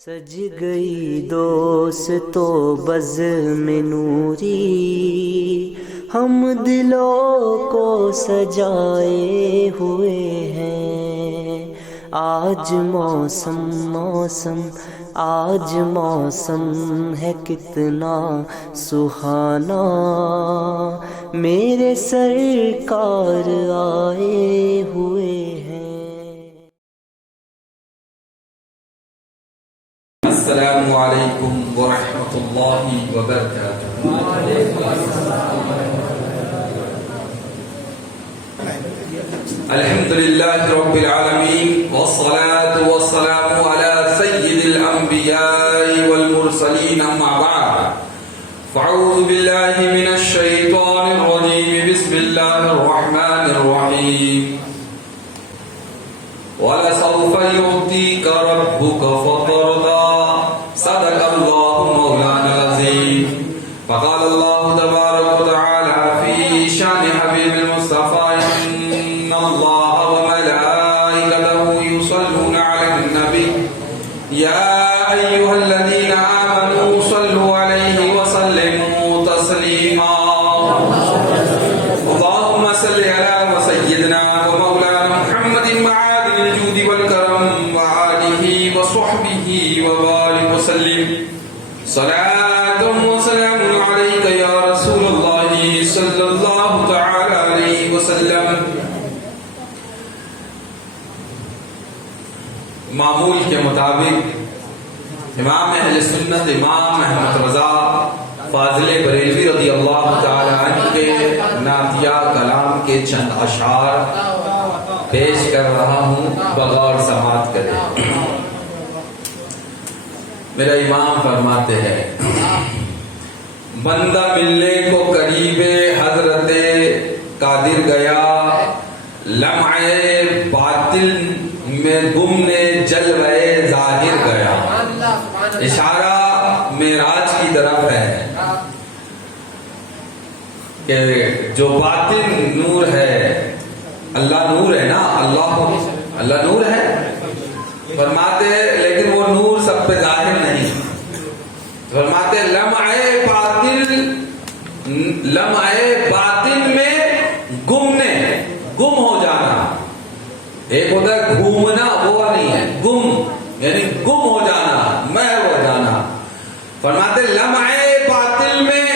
سج گئی دوستو بزم نوری، ہم دلوں کو سجائے ہوئے ہیں۔ آج موسم آج موسم ہے کتنا سہانا، میرے سرکار آئے ہوئے ہیں۔ السلام علیکم ورحمۃ اللہ وبرکاتہ۔ الحمد للہ رب العالمین والصلاة والسلام علی سید الانبیاء والمرسلین، اما بعد فاعوذ باللہ من الشیطان الرجیم، بسم اللہ الرحمن الرحیم۔ وَلَسَوْفَ يُعْطِيكَ رَبُّكَ فَتَرْضَىٰ، صدق اللہ مولانا العظیم۔ فقال اللہ تبارک وتعالی فی شان حبیب المصطفیٰ، ان اللہ وملائکتہ یصلون علی النبی یا ایہا الذین آمنوا صلوا علیہ وسلموا تسلیما۔ اللہم صل علی وسیدنا ومولانا محمد معادن الجود والکرم وآلہ وصحبہ وبارک وسلم، صلاۃ وسلام علیک یا رسول اللہ صلی اللہ تعالی علیہ وسلم۔ معمول کے مطابق امام اہل سنت امام احمد رضا فاضل بریلوی رضی اللہ تعالی عنہ کے نعتیہ کلام کے چند اشعار پیش کر رہا ہوں، بغور سماعت کریں۔ میرا امام فرماتے ہیں، بندہ ملنے کو قریب حضرت قادر گیا، لمعے باطل میں گمنے جلوے ظاہر گیا۔ اشارہ معراج کی طرف ہے کہ جو باطن نور ہے، اللہ نور ہے نا، اللہ نور ہے فرماتے ہیں، لیکن وہ نور سب پہ ظاہر نہیں۔ فرماتے ہیں لمعے باطن میں گم ہو جانا، ایک ہوتا ہے گھومنا، وہ نہیں ہے، گم یعنی گم ہو جانا، محو ہو جانا۔ فرماتے لمعے باطل میں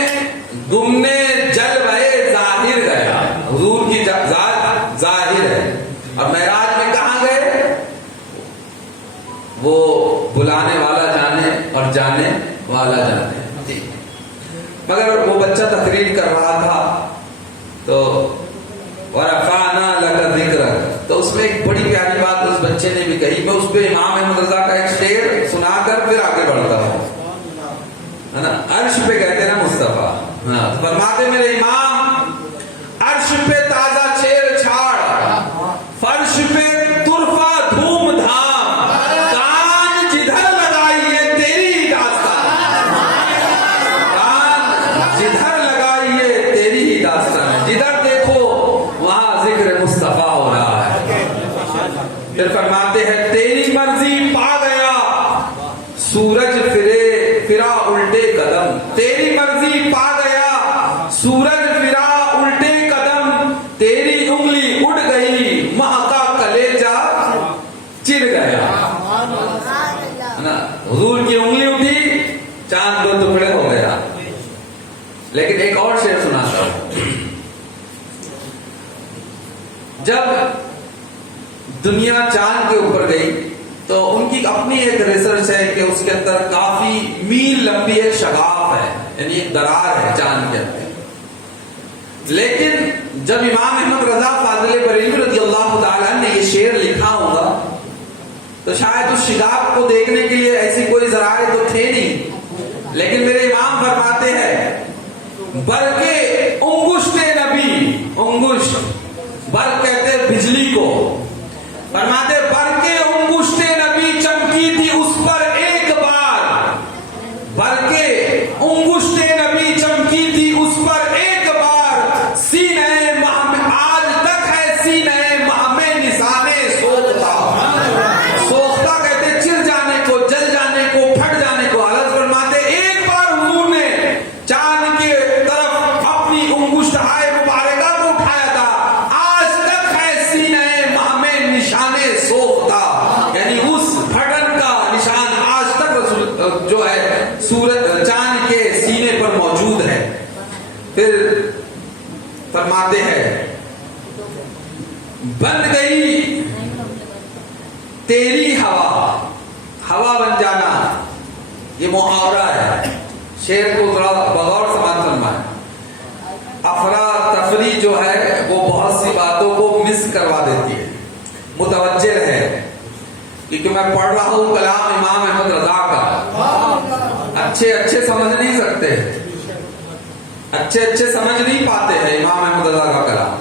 گمنے جلوے ظاہر گیا، حضور کی ذات ظاہر ہے۔ اب معراج میں کہاں گئے؟ وہ بلانے والا جانے اور جانے والا جانے۔ مگر وہ بچہ تقریر کر رہا تھا تو وَرَفَعْنَا لَكَ ذِكْرَكَ، تو اس میں ایک بڑی پیاری بات اس بچے نے بھی کہی۔ میں اس پہ امام احمد رضا کا ایک شعر سنا کر پھر آگے بڑھتا ہوں، ہے نا۔ عرش پہ کہتے ہیں نا مصطفیٰ، فرماتے میرے امام، عرش پہ تازہ چھیڑ چھاڑ، فرش پہ طرفہ دھوم دھام، کان جدھر لگائیے تیری داستان، کان جدھر لگائیے تیری داستان، جدھر دیکھو وہاں ذکر مصطفیٰ ہو رہا ہے۔ پھر فرماتے ہیں تیری مرضی پا گیا سورج پھرا الٹے قدم، تیری مرضی پا گیا سورج پھرا الٹے قدم، تیری انگلی اڑ گئی مہکا کلیجہ چر گیا۔ حضور کی انگلی اٹھی، چاند دو ٹکڑے ہو گیا۔ لیکن ایک اور شعر سناتا ہوں۔ جب دنیا چاند کے اوپر گئی تو ان کی اپنی ایک ریسرچ ہے کہ اس کے اندر کافی میل لمبی ایک شگاف ہے، یعنی ایک درار ہے چاند کے اندر۔ لیکن جب امام احمد رضا فاضل بریلوی رضی اللہ تعالیٰ نے یہ شعر لکھا ہوگا تو شاید اس شگاف کو دیکھنے کے لیے ایسی کوئی ذرائع تو تھے نہیں، لیکن میرے امام فرماتے ہیں برقے انگشت نبی، انگشت برق کہتے ہیں بجلی کو، فرماتے برقے انگشت نبی چمکی تھی اس پر ایک بار، برقے انگشت نبی چمکی تھی اس پر ایک بار، سینے ماہ میں آج تک ہے سینے ماہ میں نشانے سوختہ، سوختہ کہتے چر جانے کو، جل جانے کو، جو ہے سورج چاند کے سینے پر موجود ہے. پھر فرماتے ہیں بن گئی تیری ہوا، ہوا بن جانا یہ محاورہ ہے. شعر کو تھوڑا بغور سماعت فرمائیں. افراتفری جو ہے وہ بہت سی باتوں کو مس کروا دیتی ہے. متوجہ ہے کیونکہ میں پڑھ رہا ہوں کلام امام احمد رضا کا. اچھے سمجھ نہیں سکتے، اچھے سمجھ نہیں پاتے ہیں امام احمد رضا کا کلام.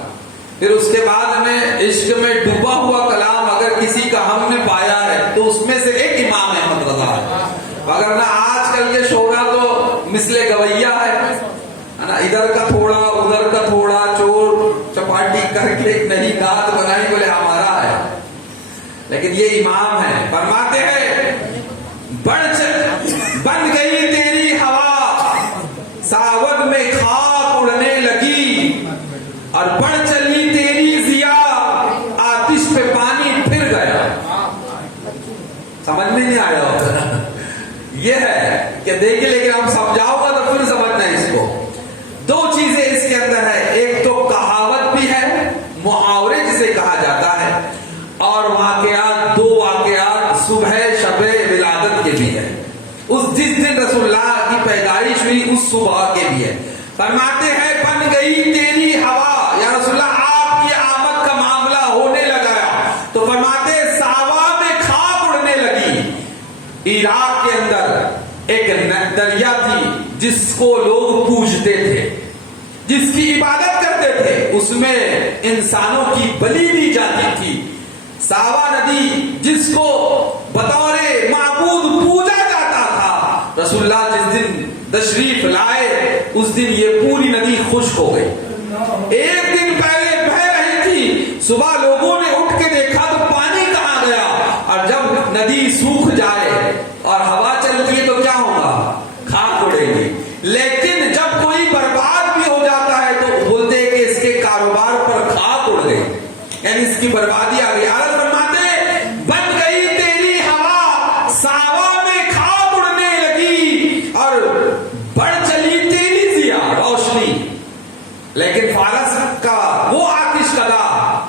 پھر اس کے بعد میں عشق میں ڈوبا ہوا کلام اگر کسی کا ہم نے پایا ہے تو اس میں سے ایک امام احمد رضا ہے. اگر نہ آج کل کے شعرا تو مثل گویا ہے نا، ادھر کا تھوڑا ادھر کا تھوڑا چور چپاٹی کر کے ایک نئی نعت بنائی بولے ہمارا ہے. لیکن یہ امام ہے. فرماتے ہیں بن گئی تیری ہوا، ساود میں خاک اڑنے لگی، اور بڑھ چلی تیری ضیا، آتش پہ پانی پھر گیا. سمجھ میں نہیں آیا ہوگا یہ ہے کہ دیکھیں، لیکن آپ سمجھاؤ گا تو پھر سمجھنا ہے اس کو. دو چیزیں اس کے اندر ہے، ایک تو کہاوت بھی ہے، محاورے جسے کہا جاتا ہے، اور واقعات، دو واقعات صبح شب ولادت کے بھی ہے. جس دن رسول اللہ کی پیدائش ہوئی اس صبح کے بھی ہے. فرماتے ہیں بن گئی تیری ہوا، یا رسول اللہ آپ کی آمد کا معاملہ ہونے لگا تو فرماتے ساوا میں خاک اڑنے لگی. عراق کے اندر ایک دریا تھی جس کو لوگ پوجتے تھے، جس کی عبادت کرتے تھے، اس میں انسانوں کی بلی دی جاتی تھی. ساوا ندی جس کو بطور معبود پوجا جاتا تھا، رسول اللہ جس دن تشریف لائے اس دن یہ پوری ندی خشک ہو گئی. ایک دن پہلے بہہ رہی تھی، صبح لوگوں نے اٹھ کے دیکھا تو پانی کہاں گیا. اور جب ندی سوکھ جائے اور ہوا چلتی ہے تو کیا ہوگا؟ خاک اڑے گی. لیکن جب کوئی برباد بھی ہو جاتا ہے تو بولتے ہیں کہ اس کے کاروبار پر خاک اڑ گئی، یعنی اس کی بربادی آ گئی. عرض فرماتے بن گئی تیری ہوا، ساوا میں خاک اڑنے لگی، اور بڑھ چلی تیری ضیا، روشنی. لیکن فارس کا وہ آتش کدا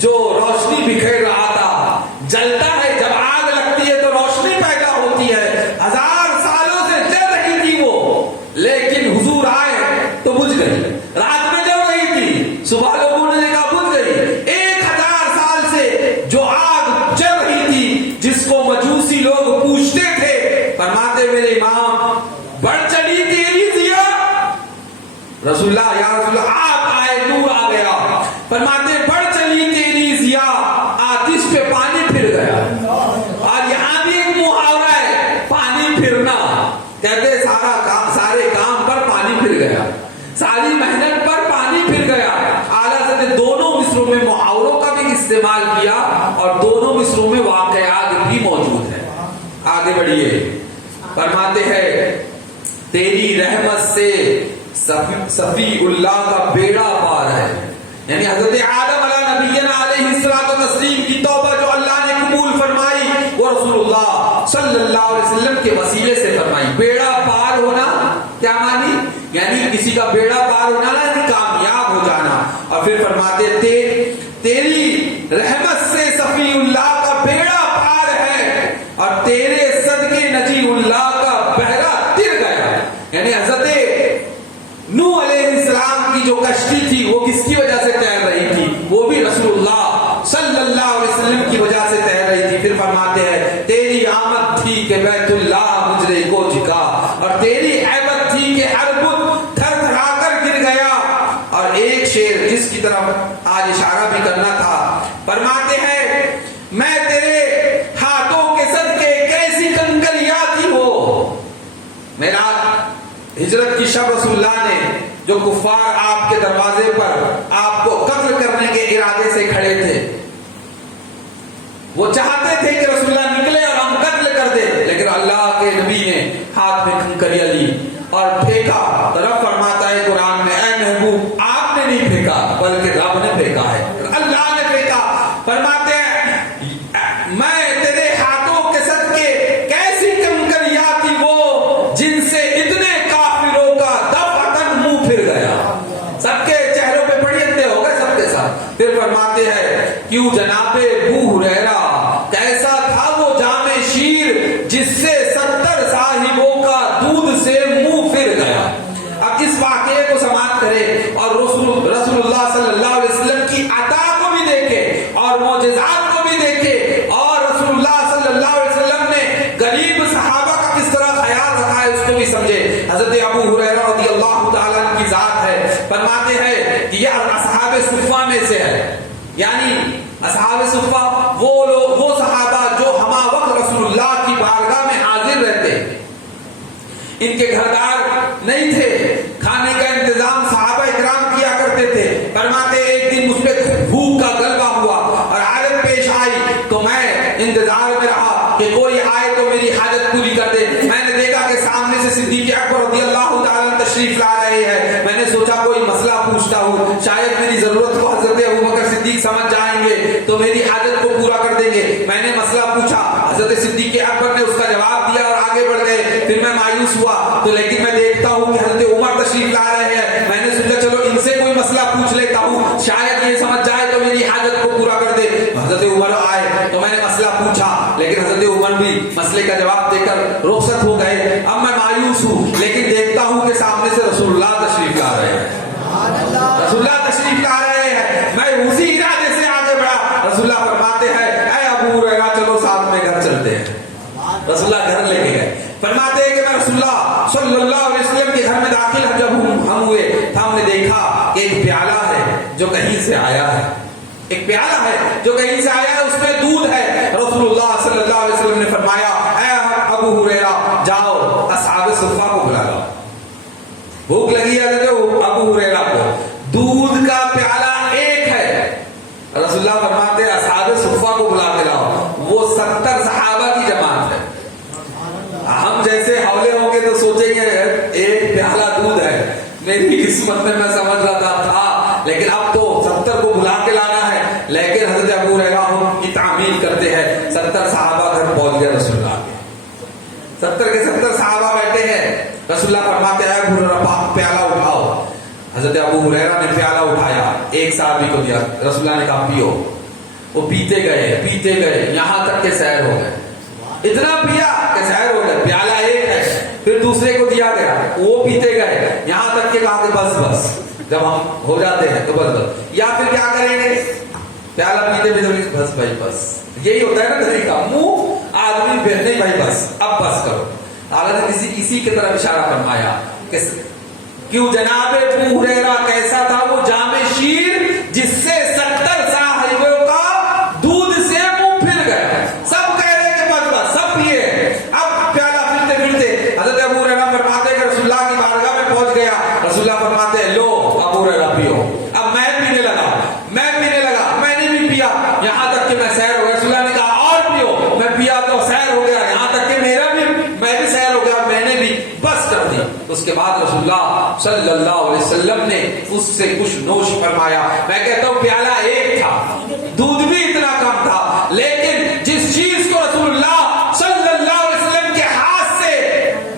جو روشنی بکھیر رہا تھا جلتا ہے. جب آگ لگتی ہے تو روشنی پیدا ہوتی ہے. 1000 سالوں سے جل رہی تھی وہ، لیکن حضور آئے تو بجھ گئی. رات میں جل رہی تھی، صبح لوگوں نے دیکھا بجھ گئی. 1000 سال سے جو آگ جل رہی تھی جس کو مجوسی لوگ پوچھتے تھے، فرماتے میرے امام بڑھ چلی تیری ضیا. رسول اللہ یا رسول اللہ آپ آئے، نور آ گیا. فرماتے بڑھ چلی تیری ضیا، آتش پہ پانی پھر گیا. اور یہاں بھی ایک محاورہ ہے، پانی پھرنا. کہتے سارے کام پر پانی پھر گیا، ساری محنت پر پانی پھر گیا. اعلیٰ حضرت نے دونوں مصروں میں محاوروں کا بھی استعمال کیا اور دونوں مصروں میں واقعات بھی موجود ہے. آگے بڑھیے. فرماتے ہیں تیری رحمت سے صفی اللہ کا بیڑا پار ہے. یعنی حضرت آدم علیہ نبینا علیہ الصلوۃ والتسلیم کی توبہ جو اللہ نے قبول فرمائی وہ رسول اللہ صلی اللہ علیہ وسلم کے وسیلے سے فرمائی. بیڑا پار ہونا کیا مانی؟ یعنی کسی کا بیڑا پار ہونا نا، یعنی کامیاب ہو جانا. اور پھر فرماتے تیری رحمت سے صفی اللہ کا بیڑا پار ہے، اور تیرے صدقے نجی اللہ کا بحرہ تر گیا. یعنی حضرت نوح علیہ السلام کی جو کشتی تھی وہ کس کی وجہ سے تیر رہی تھی؟ وہ بھی رسول اللہ صلی اللہ علیہ وسلم کی وجہ سے تیر رہی تھی. پھر فرماتے ہیں تیری آمد تھی کہ بیت اللہ مجرے کو جھکا، اور تیری عیبت تھی کہ ہر بت تھر تھرا کر گر گیا. اور ایک شعر جس کی طرف آج اشارہ بھی کرنا تھا، فرماتے ہیں میں تیرے ہاتھوں کے صدقے کیسی کنکریاتی ہو. میرا ہجرت کی شب رسول اللہ نے جو کفار آپ کے دروازے پر آپ کو قتل کرنے کے ارادے سے کھڑے تھے، وہ چاہتے تھے کہ رسول اللہ نکلے اور ہم قتل کر دے، لیکن اللہ کے نبی نے ہاتھ میں کنکریاں لی اور پھینکا. طرف فرماتا ہے قرآن میں اے محبوب آپ نے نہیں پھینکا بلکہ رب نے پھینکا ہے، اللہ نے پھینکا. فرماتے ہیں میں تیرے ہاتھوں کے صدقے کیسی کنکریاتی کیوں جناب ابو ہریرہ کیسا تھا وہ جام شیر جس سے 70 صاحبوں کا دودھ سے منہ پھر گیا. اب اس واقعے کو سماعت کرے اور رسول اللہ صلی اللہ علیہ وسلم کی عطا کو بھی دیکھے اور معجزات کو بھی دیکھے اور رسول اللہ صلی اللہ علیہ وسلم نے غریب صحابہ کا کس طرح خیال رکھا ہے اس کو بھی سمجھے. حضرت ابو ہریرہ رضی اللہ تعالیٰ عنہ کی ذات ہے, فرماتے ہیں کہ یہ اصحاب صفہ میں سے ہے. یعنی اصحاب صفہ وہ لوگ, وہ صحابہ جو ہما وقت رسول اللہ کی بارگاہ میں حاضر رہتے. ان کے گھردار نہیں تھے, کھانے کا انتظام صحابہ اکرام کیا کرتے تھے. فرماتے ایک دن مجھ پہ بھوک کا غلبہ ہوا اور حالت پیش آئی تو میں انتظار میں رہا کہ کوئی آئے تو میری حاجت پوری کر دے. میں نے دیکھا کہ سامنے سے صدیق اکبر رضی اللہ تعالیٰ تشریف لا رہے ہیں. میں نے سوچا کوئی مسئلہ پوچھتا ہوں, شاید میری ضرورت کو حضرت ابوبکر صدیق سمجھ جائیں گے تو میری حاجت کو پورا کر دیں گے. میں نے مسئلہ پوچھا, حضرت صدیق اکبر نے اس کا جواب دیا اور آگے بڑھ گئے. پھر میں مایوس ہوا تو لیکن میں دیکھتا ہوں کہ حضرت عمر تشریف لا رہے ہیں. میں نے سوچا چلو ان سے کوئی مسئلہ پوچھ لیتا ہوں, شاید یہ سمجھ جائے تو میری حاجت کو پورا کر دے. حضرت عمر آئے تو میں نے مسئلہ پوچھا, لیکن حضرت عمر بھی مسئلے کا جواب دے کر رخصت ہو گئے. اب میں مایوس ہوں لیکن دیکھتا ہوں کہ سامنے سے رسول اللہ تشریف لا رہے ہیں. رسول اللہ تشریف لا رہے ہیں. میں اسی ارادے سے آگے بڑھا. رسول اللہ فرماتے ہیں اے ابو ہریرہ چلو ساتھ میں گھر چلتے ہیں. رسول اللہ گھر لے کے گئے. فرماتے ہیں کہ میں رسول اللہ صلی اللہ علیہ وسلم کے گھر میں داخل جب ہم ہوئے تو ہم نے دیکھا کہ ایک پیالہ ہے جو کہیں سے آیا ہے. ایک پیالہ ہے جو کہیں سے آیا ہے, اس میں دودھ ہے. رسول اللہ صلی اللہ علیہ وسلم نے فرمایا اے ابو ہریرہ جاؤ اصحاب صفہ کو بلا لاؤ. بھوک لگی ہے ابو ہریرہ کو, دودھ کا پیالہ ایک ہے. رسول اللہ فرماتے ہیں اصحاب صفہ کو بلا کے لاؤ. وہ 70 صحابہ کی جماعت ہے. ہم جیسے حولے ہوں گے تو سوچیں گے ایک پیالہ دودھ ہے, میری قسمت میں سمجھ رہا تھا, لیکن اب تو 70 کو بلا کے لانا ہے. لیکن حضرت ابو ہریرہ کی تعمیل کرتے ہیں. 70 صحابہ گھر پہنچ گئے رسول اللہ کے. 70 کے 70 صحابہ بیٹھے ہیں. رسول اللہ فرماتے ہیں ابو ہریرہ پیالہ اٹھاؤ. حضرت ابو ہریرہ نے پیالہ اٹھایا, ایک صحابی کو دیا. رسول اللہ نے کہا پیو. وہ پیتے گئے یہاں تک کہ سیر ہو گئے. اتنا پیا کہ سیر ہو گئے. پیالہ ایک ہے. پھر دوسرے کو دیا گیا, وہ پیتے گئے یہاں تک کہ کہا کہ بس جب ہم ہو جاتے ہیں تو بس. یا پھر کیا کریں گے, پیالہ پیتے بس بھائی بس. یہی ہوتا ہے نا طریقہ, منہ آدمی پھیرنے بھائی بس اب بس کرو. حالانکہ اسی کی طرف اشارہ فرمایا کہ کیوں جناب ابو ہریرہ کیسا تھا وہ جام شیر جس سے 70 صاحبوں کا دودھ سے منہ پھر گیا. سب کہہ رہے کہ بس سب پیے. اب پیالہ پھرتے حضرت ابو ہریرہ فرماتے کہ رسول اللہ کی بارگاہ میں پہنچ گیا. رسول اللہ فرماتے ہیں لو ابو ہریرہ پیو. اب میں پینے لگا, میں نے بھی پیا یہاں تک کہ میں سیر ہو گیا. رسول اللہ نے کہا اور پیو. میں پیا تو سیر ہو گیا یہاں تک کہ میں بھی سیر ہو گیا, میں نے بھی بس کر دی. اس کے بعد رسول اللہ صلی اللہ علیہ وسلم نے اس سے کچھ نوش فرمایا. میں کہتا ہوں پیالہ ایک تھا, دودھ بھی اتنا کم تھا, لیکن جس چیز کو رسول اللہ صلی اللہ علیہ وسلم کے ہاتھ سے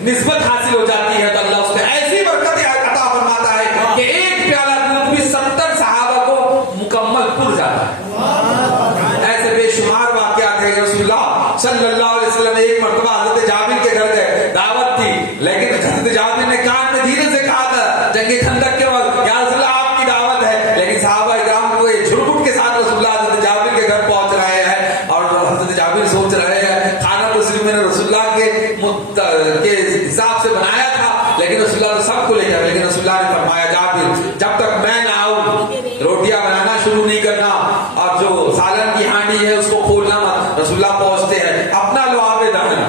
نسبت حاصل ہو جاتی ہے تو اللہ اس میں ایسی برکت عطا فرماتا ہے کہ ایک پیالہ دودھ بھی 70 صحابہ کو مکمل پر جاتا ہے. ایسے بے شمار واقعات ہیں. رسول اللہ صلی اللہ علیہ وسلم ایک مرتبہ حضرت جابر کے گھر گئے, دعوت تھی, لیکن حضرت جابر نے کان میں دھیرے سے کہا تھا جنگ خندق کے وقت یا رسول اللہ آپ کی دعوت ہے. لیکن صحابہ اکرام کو جھڑپٹ کے ساتھ رسول اللہ حضرت جابر کے گھر پہنچ رہے ہیں اور حضرت جابر سوچ رہے ہیں کھانا تو صرف میں نے رسول اللہ کے حساب سے بنایا تھا, لیکن رسول اللہ سب کو لے جائے. لیکن رسول اللہ نے فرمایا جابر جب تک میں نہ آؤں روٹیاں بنانا شروع نہیں کرنا, اور جو سالن کی ہانڈی ہے اس کو کھولنا مت. رسول اللہ پہنچتے ہیں, اپنا لعاب دہن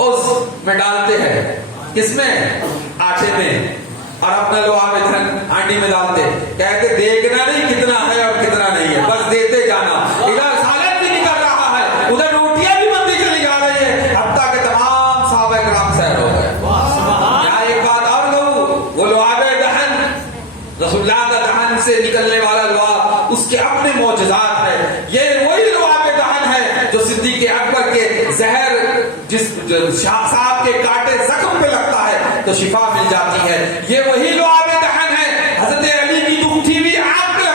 اس میں ڈالتے ہیں, کس میں, آٹے میں, اور اپنا لعاب دہن ہانڈی میں ڈالتے. کہتے دیکھنا نہیں کتنا ہے اور کتنا نہیں ہے, بس دیتے جانا. ادھر سالن بھی نکل رہا ہے, ادھر روٹیاں بھی بنتی چلی جا رہی ہے, حتیٰ کہ تمام صحابہ کرام سیر ہو گئے. یہاں ایک بات اور کہوں, وہ لعاب دہن رسول اللہ کا دہن سے نکلنے والا لعاب اس کے اپنے معجزات ہے. یہ وہی لعاب دہن ہے جو صدیق اکبر کے زہر جس صاحب کے کاٹے زخم پہ لگتا ہے تو شفا مل جاتی ہے. یہ وہی لعاب دہن ہے حضرت علی کی دکھی بھی آپ پہ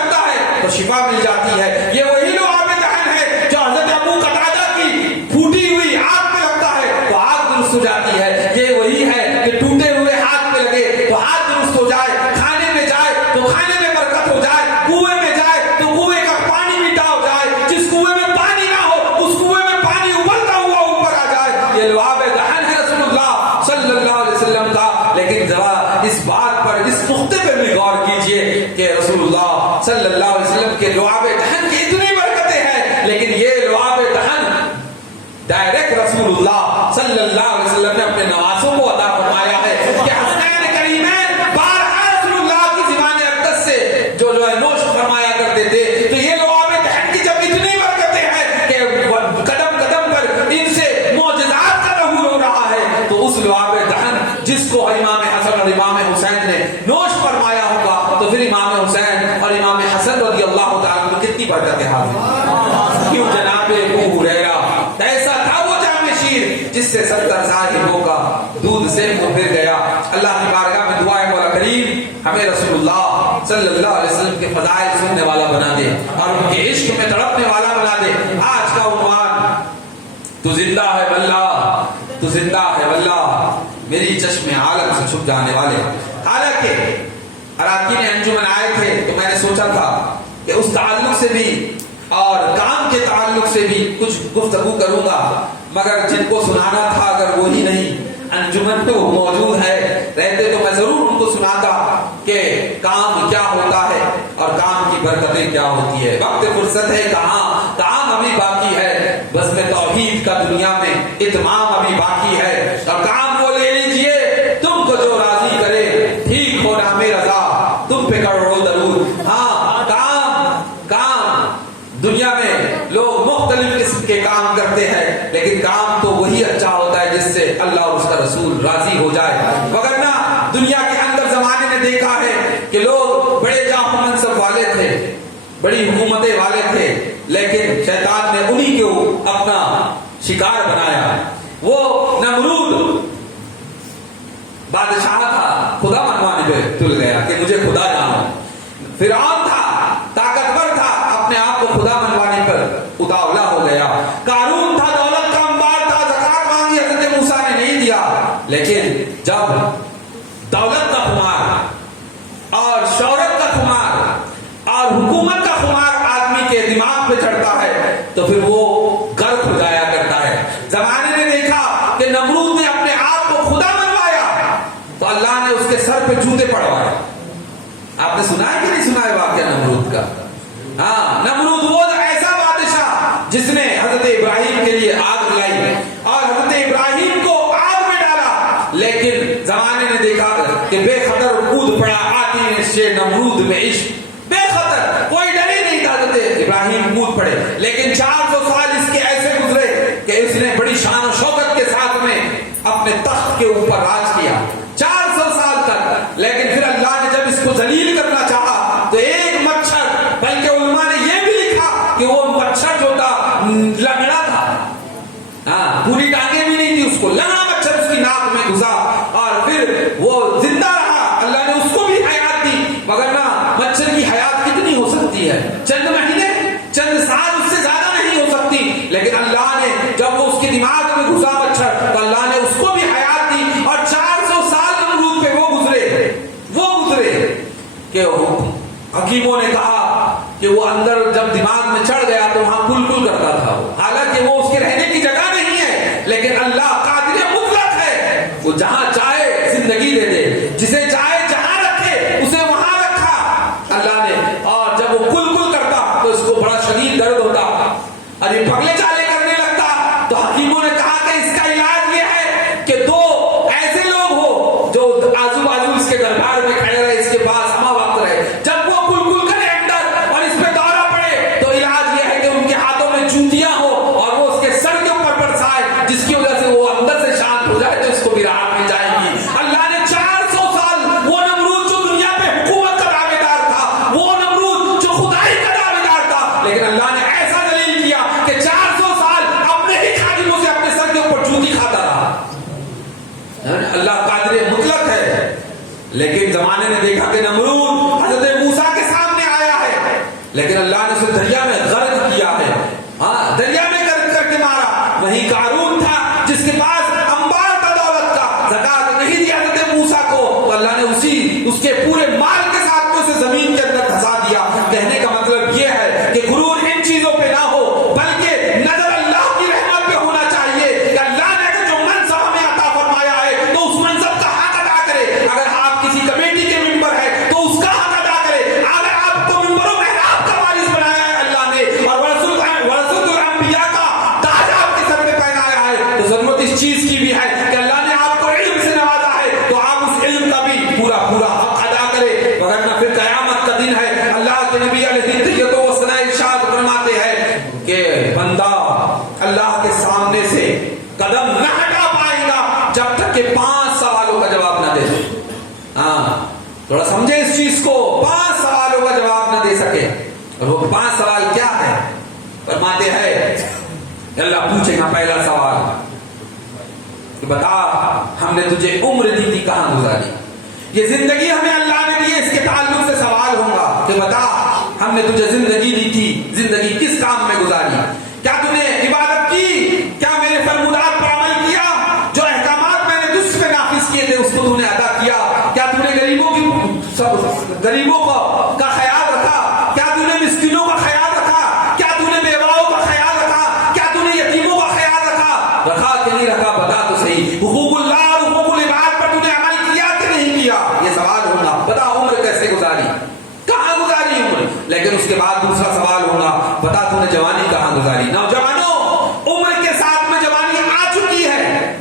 تو شفا مل جاتی ہے. یہ وہی لعاب دہن ہے جو حضرت ابو قتادہ کی پھوٹی ہوئی آگ پہ لگتا ہے تو آگ درست ہو جاتی ہے. یہ وہی ہے کہ ٹوٹے ہوئے ہاتھ پہ لگے تو ہاتھ درست ہو جائے, کھانے میں جائے تو کھانے میں برکت ہو جائے, کنویں میں جائے تو کنویں کا پانی میٹھا ہو جائے, جس کنویں میں پانی نہ ہو اس کنویں میں پانی ابلتا ہوا اوپر آ جائے. یہ لعاب دہن ہے رسول اللہ صلی اللہ علیہ وسلم کا. لیکن ذرا اس بات پر, اس نقطے پر بھی غور کیجئے کہ رسول اللہ صلی اللہ علیہ وسلم کے لعاب دہن کی اتنی برکتیں ہیں, لیکن یہ لعاب دہن ڈائریکٹ رسول اللہ صلی اللہ علیہ وسلم نے اپنے نوازوں کو عطا فرمایا ہے کہ حسنین کریمین بارہا رسول اللہ کی زبان اقدس سے جو ہے نوش فرمایا کرتے تھے. تو یہ لعاب دہن کی جب اتنی برکتیں ہیں کہ قدم قدم پر ان سے معجزات کا ظہور ہو رہا ہے, تو اس لعاب دہن جس کو امام حسن اور امام حسین نے نوش فرمایا ہوگا تو پھر امام حسین اور امام حسن رضی اللہ تعالیٰ عنہ کتنی برکتیں حاصل. کیوں جناب ابو ہریرہ ایسا تھا وہ جامع شیر جس سے 70 صاحبوں کا دودھ سے منہ پھر گیا. اللہ کی بارگاہ میں دعا ہے مولا کریم ہمیں رسول اللہ صلی اللہ علیہ وسلم کے فضائل سننے والا بنا دے اور ان کے عشق میں تڑپنے والا بنا دے. آج کا عنوان تو زندہ ہے واللہ, تو زندہ ہے واللہ, میری چشم عالم سے چھپ جانے والے. حالانکہ اراکین انجمن آئے تھے تو میں نے سوچا تھا کہ اس تعلق سے بھی اور کام کے تعلق سے بھی کچھ گفتگو کروں گا, مگر جن کو سنانا تھا اگر وہی نہیں انجمن تو موجود ہے رہتے تو میں ضرور ان کو سناتا کہ کام کیا ہوتا ہے اور کام کی برکتیں کیا ہوتی ہے. وقت فرصت ہے کہاں, کام ابھی باقی ہے, بس میں توحید کا دنیا میں اتمام ابھی باقی ہے. اور کام وہ لے لیجئے تم کو جو راضی کرے, ٹھیک ہو نام رضا تم پہ کروڑوں درود. ہاں کام دنیا میں لوگ مختلف قسم کے کام کرتے ہیں, لیکن کام تو وہی اچھا ہوتا ہے جس سے اللہ اور اس کا رسول راضی ہو جائے. وگرنہ دنیا کے اندر زمانے نے دیکھا ہے کہ لوگ بڑے جاہ و منصب والے تھے, بڑی حکومتیں والے تھے, لیکن شیطان نے انہی کو اپنا شکار بنایا. وہ نمرود بادشاہ تھا, خدا منوانے پہ تل گیا کہ مجھے خدا جانو. فرعون تھا, طاقتور تھا, اپنے آپ کو خدا منوانے پر اتاولا ہو گیا. قارون تھا, دولت کا انبار تھا, زکات مانگی حضرت موسیٰ نے نہیں دیا. لیکن جب دولت کا خمار اور شہرت کا خمار اور حکومت کا خمار آدمی کے دماغ پہ چڑھتا ہے تو پھر وہ غرق ہو جایا کرتا ہے. زمانے نے دیکھا کہ نمرود نے اپنے آپ کو خدا منوایا تو اللہ نے اس کے سر پہ جوتے پڑوائے. آپ نے سنا ہے کہ نہیں سنا ہے واقعہ نمرود کا؟ ہاں, نمرود وہ ایسا بادشاہ جس نے حضرت ابراہیم کے لیے آگ لائی اور حضرت ابراہیم کو آگ میں ڈالا, لیکن زمانے نے دیکھا کہ بے خطر کود پڑا آتی سے نمرود میں عشق, بے خطر, کوئی ڈر ہی نہیں تھا, حضرت ابراہیم کود پڑے. لیکن 400 سال اس کے ایسے گزرے کہ اس نے بڑی شان و شوکت کے ساتھ میں اپنے تخت کے اوپر راج کیا 400 سال تک. لیکن پھر اللہ نے جب اس کو ذلیل کرنا چاہا تو ایک مچھر, بلکہ علماء نے یہ بھی لکھا کہ وہ مچھر جو تھا لنگڑا تھا, ہاں پوری ٹانگیں بھی نہیں تھی اس کو, لنگڑا مچھر اس کی ناک میں گھسا اور پھر وہ زندہ رہا. اللہ نے اس کو بھی حیات دی, مگر نہ مچھر کی حیات کتنی ہو سکتی ہے, چند مہینے, چند سال, اس سے زیادہ نہیں ہو سکتی. لیکن اللہ نے جب وہ اس کے دماغ میں گھسا مچھر تو اللہ نے اس کو بھی حیات دی اور 400 سال نمرود پہ وہ گزرے کہ حکیموں نے کہا کہ وہ اندر جب دماغ میں چڑھ گیا تو وہاں کل کل کرتا تھا. حالانکہ وہ اس کے رہنے کی جگہ نہیں ہے, لیکن اللہ قادر مطلق ہے, وہ جہاں چاہے زندگی دے دے, جسے چاہے جہاں رکھے اسے وہاں رکھا اللہ نے. اور جب وہ کل کل کرتا تو اس کو بڑا شدید درد ہوتا اور یہ پگلے چالے کرنے لگتا. تو حکیموں نے کہا کہ اس کا علاج یہ ہے کہ 2 ایسے لوگ ہو جو آزو بازو اس کے دربار میں کھڑے رہے, اس کے پاس ہما وقت رہے. جب وہ کل کل کرے اندر اور اس پہ دورہ پڑے تو علاج یہ ہے کہ ان کے ہاتھوں میں جوتیاں ہو اور وہ اس کے سر کے اوپر برسائے, جس کی وجہ سے وہ اندر سے شانت ہو جائے تو اس کو بھی راحت مل جائے گی. اللہ نے 400 سال وہ نمرود جو دنیا پہ حکومت کا دعوے دار تھا, وہ نمرود جو خدائی کا دعوے دار تھا, لیکن اللہ نے ایسا دلیل کیا کہ 400 سال اپنے ہی خادموں سے اپنے سر کے اوپر جوتی کھاتا رہا. اللہ قادر مطلق ہے. لیکن زمانے نے دیکھا کہ نمرود حضرت موسیٰ کے سامنے آیا ہے, لیکن وہی قارون تھا جس کے پاس انبار کا دولت کا، زکات نہیں دیا حضرت موسیٰ کو، تو اللہ نے اس کے پورے مال کے ساتھ میں اسے زمین کے اندر دھسا دیا۔ کہنے کا مطلب یہ ہے کہ غرور ان چیزوں پہ نہ ہو، بلکہ نظر اللہ کی رحمت پہ ہونا چاہیے کہ اللہ نے اگر جو منصب ہمیں عطا فرمایا ہے تو اس منصب کا حق ادا کرے۔ اگر آپ کسی کمیٹی کے ممبر ہیں تو اس کا حق ادا کرے۔ اگر آپ کو ممبر و محراب کا وارث بنایا ہے اللہ نے اور ورثۃ الانبیاء کا تاج آپ کے سر پہ پہنایا ہے، تو ضرورت اس چیز کی بھی ہے کہ اللہ نے آپ کو علم سے نوازا ہے تو آپ اس علم کا بھی پورا حق ادا کرے، ورنہ پھر قیامت کا دن ہے۔ اللہ کے نبی علیہ السلام ارشاد فرماتے ہیں کہ بندہ اللہ کے سامنے سے قدم نہ ہٹا پائے گا جب تک کہ 5 سوالوں کا جواب نہ دے سکے۔ تھوڑا سمجھے اس چیز کو، 5 سوالوں کا جواب نہ دے سکے۔ اور وہ 5 سوال کیا ہے؟ فرماتے ہیں اللہ پوچھے گا پہلا سوال کہ بتا ہم نے تجھے عمر دی تھی کہاں گزاری؟ یہ زندگی ہمیں اللہ نے دی ہے، اس کے تعلق سے سوال ہوگا کہ بتا ہم نے تجھے زندگی دی تھی، زندگی کس کام میں گزاری؟ کیا تم نے عبادت کی؟ کیا میرے فرمودات پر عمل کیا؟ جو احکامات میں نے تجھ پہ نافذ کیے تھے اس کو تم نے ادا کیا؟ کیا تم نے غریبوں کا خیال رکھا؟ کیا تم نے مسکینوں کا خیال رکھا؟ کیا تم نے بیواؤں کا خیال رکھا؟ کیا تم نے یتیموں کا خیال رکھا کہ نہیں رکھا؟ بتا تو صحیح۔ حقوق اللہ اور حقوق العباد پر تم نے عمل کیا کہ نہیں کیا؟ یہ سوال ہوگا۔ بتا عمر کیسے گزاری، کہاں گزاری عمر؟ لیکن اس کے بعد دوسرا سوال ہوگا بتا تم نے جوانی کہاں گزاری؟ نوجوانوں، عمر کے ساتھ میں جوانی آ چکی ہے،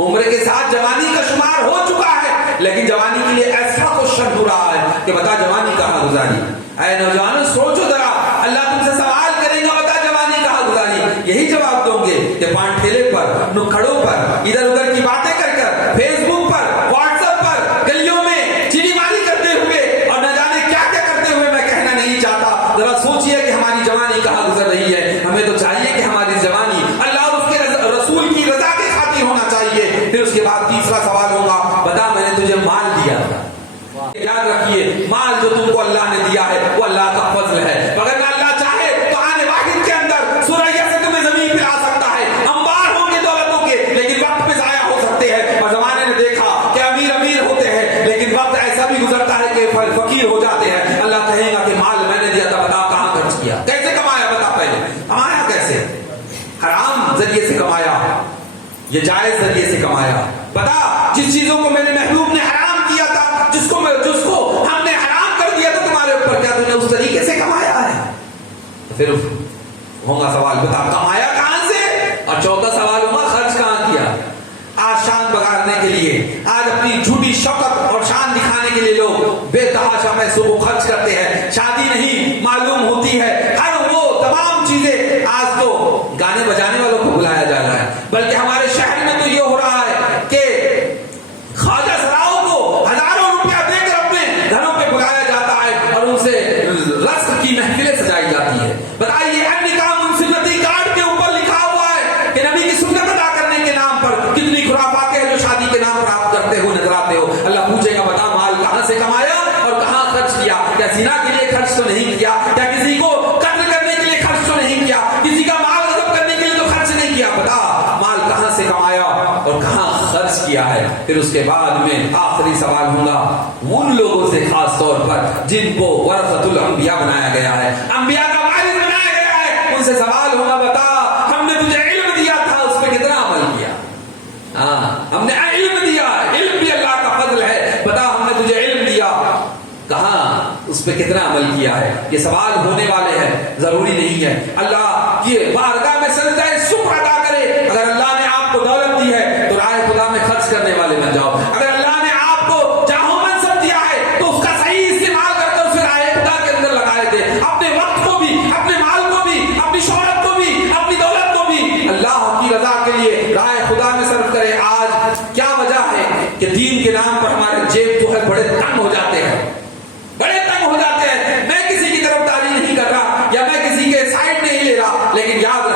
عمر کے ساتھ جوانی کا شمار ہو چکا ہے، لیکن جوانی کے لیے ایسا کوشچن ہو رہا ہے کہ بتا جوانی کہاں گزاری؟ اے نوجوانوں سوچو ذرا، اللہ تم سے سوال کرے گا بتا جوانی کہاں گزاری؟ یہی جواب دو گے کہ پان ٹھیلے پر، نکڑوں پر، ادھر ادھر کی باتیں کر فیس بک پر، واٹس ایپ پر، گلیوں میں چینی ماری کرتے ہوئے اور نہ جانے کیا کیا کرتے ہوئے میں کہنا نہیں چاہتا۔ ذرا سوچئے کہ ہماری جوانی کہاں گزر رہی ہے۔ ہمیں تو چاہیے کہ ہماری جوانی اللہ اور اس کے رسول کی رضا کی خاطر ہونا چاہیے۔ پھر اس کے بعد تیسرا سوال ہوگا بتا میں نے تجھے مال دیا تھا۔ یاد رکھیے مال جو تم کو اللہ نے دیا ہے وہ اللہ کا فضل ہے، مگر اللہ چاہے تو آنے واحد کے اندر سوریا سے تمہیں زمین پہ لا سکتا ہے، انبار ہوں گے دولتوں کے لیکن وقت پہ ضائع ہو سکتے ہیں۔ اور زمانے نے دیکھا کہ امیر ہوتے ہیں لیکن وقت ایسا بھی گزرتا ہے کہ فقیر ہو جاتے ہیں۔ اللہ کہے گا کہ مال میں نے دیا تھا بتا کہاں خرچ کیا، کیسے کمایا؟ بتا پہلے کمایا کیسے؟ حرام ذریعے سے کمایا یہ جائز ذریعے سے کمایا؟ بتا جس چیزوں کو میرے محبوب نے حرام کیا تھا، جس کو ہم نے حرام کر دیا تھا تمہارے اوپر، کیا تم نے اس طریقے سے کمایا ہے؟ پھر ہوگا سوال بتا کمایا کہاں سے؟ اور چوتھا سوال ہوگا خرچ کہاں کیا؟ آج شان بگاڑنے کے لیے، آج اپنی جھوٹی شوکت اور شان دکھانے کے لیے لوگ بے تحاشا پیسوں کو خرچ کرتے ہیں۔ شادی نہیں معلوم ہوتی ہے، ہر وہ تمام چیزیں، آج تو گانے بجانے والوں کو بلایا جا رہا ہے، بلکہ ہمارے شہر میں تو یہ ہو رہا ہے کہ خواجہ سراؤں کو ہزاروں روپیہ دے کر اپنے گھروں پہ بلایا جاتا ہے اور ان سے رقص کی محفلیں سجائی جاتی ہے۔ بتائیے نکاح منسلتی کارڈ کے اوپر لکھا ہوا ہے کہ نبی کی سنت ادا کرنے کے نام پر کتنی خرافاتیں ہیں جو شادی کے نام پر آپ کرتے ہو نظر آتے ہو۔ اللہ پوچھے گا بتا مال کہاں سے کمایا اور کہاں خرچ کیا؟ کیا زنا کے لیے خرچ تو نہیں کیا؟ کیا کسی کو قتل کرنے کے لیے خرچ تو نہیں کیا؟ کسی کا مال غصب کرنے کے لیے تو خرچ نہیں کیا؟ بتا مال کہاں سے کمایا اور کہاں خرچ کیا ہے؟ پھر اس کے بعد میں آخری سوال ہوگا ان لوگوں سے خاص طور پر جن کو ورثۃ الانبیاء بنایا گیا ہے، انبیاء کا وارث بنایا گیا ہے، ان سے سوال ہوگا بتا ہم نے تجھے علم دیا تھا اس پہ کتنا عمل کیا؟ ہم نے علم دیا، علم بھی اللہ کا فضل ہے، بتا ہم نے تجھے علم دیا کہاں اس پہ کتنا عمل کیا ہے؟ یہ سوال ہونے والے ہیں، ضروری نہیں ہے اللہ کی بارگاہ میں سجدہ شکر ادا کرے۔ اگر اللہ نے آپ کو دولت دی ہے تو راہ خدا میں خرچ کرنے والے بن جاؤ۔ اگر اللہ نے آپ کو جاہو منصب دیا ہے تو اس کا صحیح استعمال کر کے اسے راہ خدا کے اندر لگائے دے، اپنے وقت کو بھی، اپنے مال کو بھی، اپنی شہرت کو بھی، اپنی دولت کو بھی اللہ کی رضا کے لیے راہ خدا میں صرف کرے۔ آج کیا وجہ ہے کہ دین کے نام پر ہمارے جیب جو ہے بڑے تنگ ہو جاتے ہیں، بڑے تنگ ہو جاتے ہیں۔ میں کسی کی طرف تعریف نہیں کر رہا یا میں کسی کے سائڈ نہیں لے رہا، لیکن یاد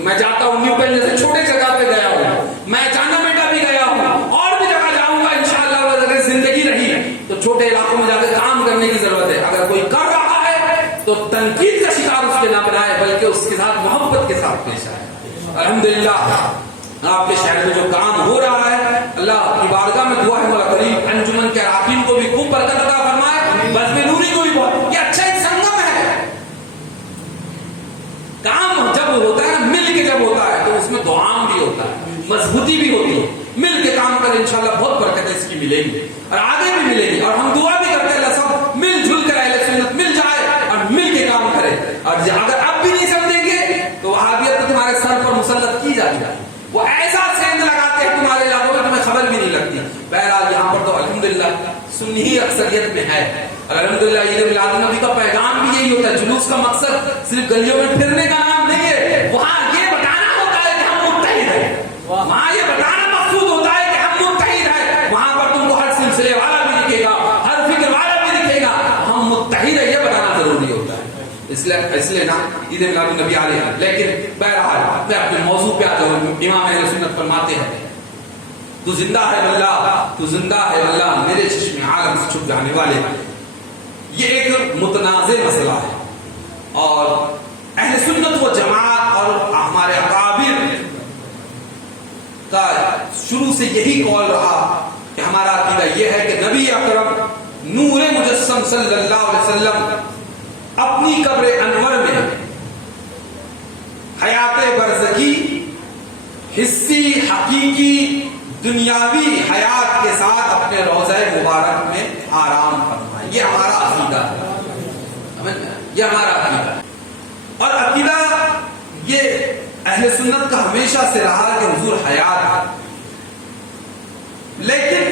کہ میں جاتا ہوں نیو پین جیسے چھوٹے جگہ پہ گیا ہوں, میں چانا بیٹا بھی گیا ہوں, اور بھی جگہ جاؤں گا انشاءاللہ. اگر زندگی رہی تو چھوٹے علاقوں میں جا کے کام کرنے کی ضرورت ہے. اگر کوئی کر رہا ہے تو تنقید کا شکار اس کے نہ بنائے, بلکہ اس کے ساتھ محبت کے ساتھ پیش آئے. الحمدللہ آپ کے شہر میں جو کام ہو رہا ہے, اللہ کی بارگاہ میں دعا ہے مولا کریم انجمن کے اراکین کو بھی خوب برکت عطا فرمائے, بزم نوری کو بھی بہت. یہ اچھا ایک سنگم ہے. کام جب ہوتا ہے مل کے جب ہوتا ہے تو اس میں دعام بھی ہوتا ہے, مضبوطی بھی ہوتی ہے. مل کے کام کریں انشاءاللہ بہت برکت اس کی ملے گی اور آگے بھی ملے گی. اور ہم دعا بھی کرتے ہیں اللہ سب مل جل کر اہل سنت مل جائے اور مل کے کام کرے. اور اگر اب بھی نہیں سمجھیں گے تو وہابیت تو تمہارے سر پر مسلط کی جاتی ہے. وہ ایسا سیند لگاتے ہیں تمہارے علاقوں میں تمہیں خبر بھی نہیں لگتی. بہرحال یہاں پر تو الحمدللہ سنی ہی اکثریت میں ہے. اور الحمدللہ عید میلاد النبی کا پیغام بھی یہی ہوتا ہے. جلوس کا مقصد صرف گلیوں میں پھرنے کا نام نہیں ہے, وہاں یہ بتانا ہوتا ہے کہ ہم متحد ہیں. وہاں یہ بتانا مقصود ہوتا ہے کہ ہم متحد ہیں. وہاں پر تم کو ہر سلسلے والا بھی دکھے گا, ہر فکر والا بھی دکھے گا, ہم متحد ہیں, یہ بتانا ضروری ہوتا ہے. اس لیے نا عید میلاد النبی علیہ. لیکن بہرحال میں اپنے موضوع پہ آتا ہوں. امام اہل سنت فرماتے ہیں تو زندہ ہے واللہ, تو زندہ ہے واللہ, میرے چشم عالم سے چھپ جانے والے. یہ ایک متنازع مسئلہ ہے اور اہل سنت و جماعت اور ہمارے اکابر کا شروع سے یہی قول رہا کہ ہمارا عقیدہ یہ ہے کہ نبی اکرم نور مجسم صلی اللہ علیہ وسلم اپنی قبر انور میں حیات برزخی حسی حقیقی دنیاوی حیات کے ساتھ اپنے روضہ مبارک میں آرام فرمائے. یہ ہمارا عقیدہ ہے, یہ ہمارا عقیدہ ہے. اور عقیدہ یہ اہل سنت کا ہمیشہ سے رہا کہ حضور حیات ہے. لیکن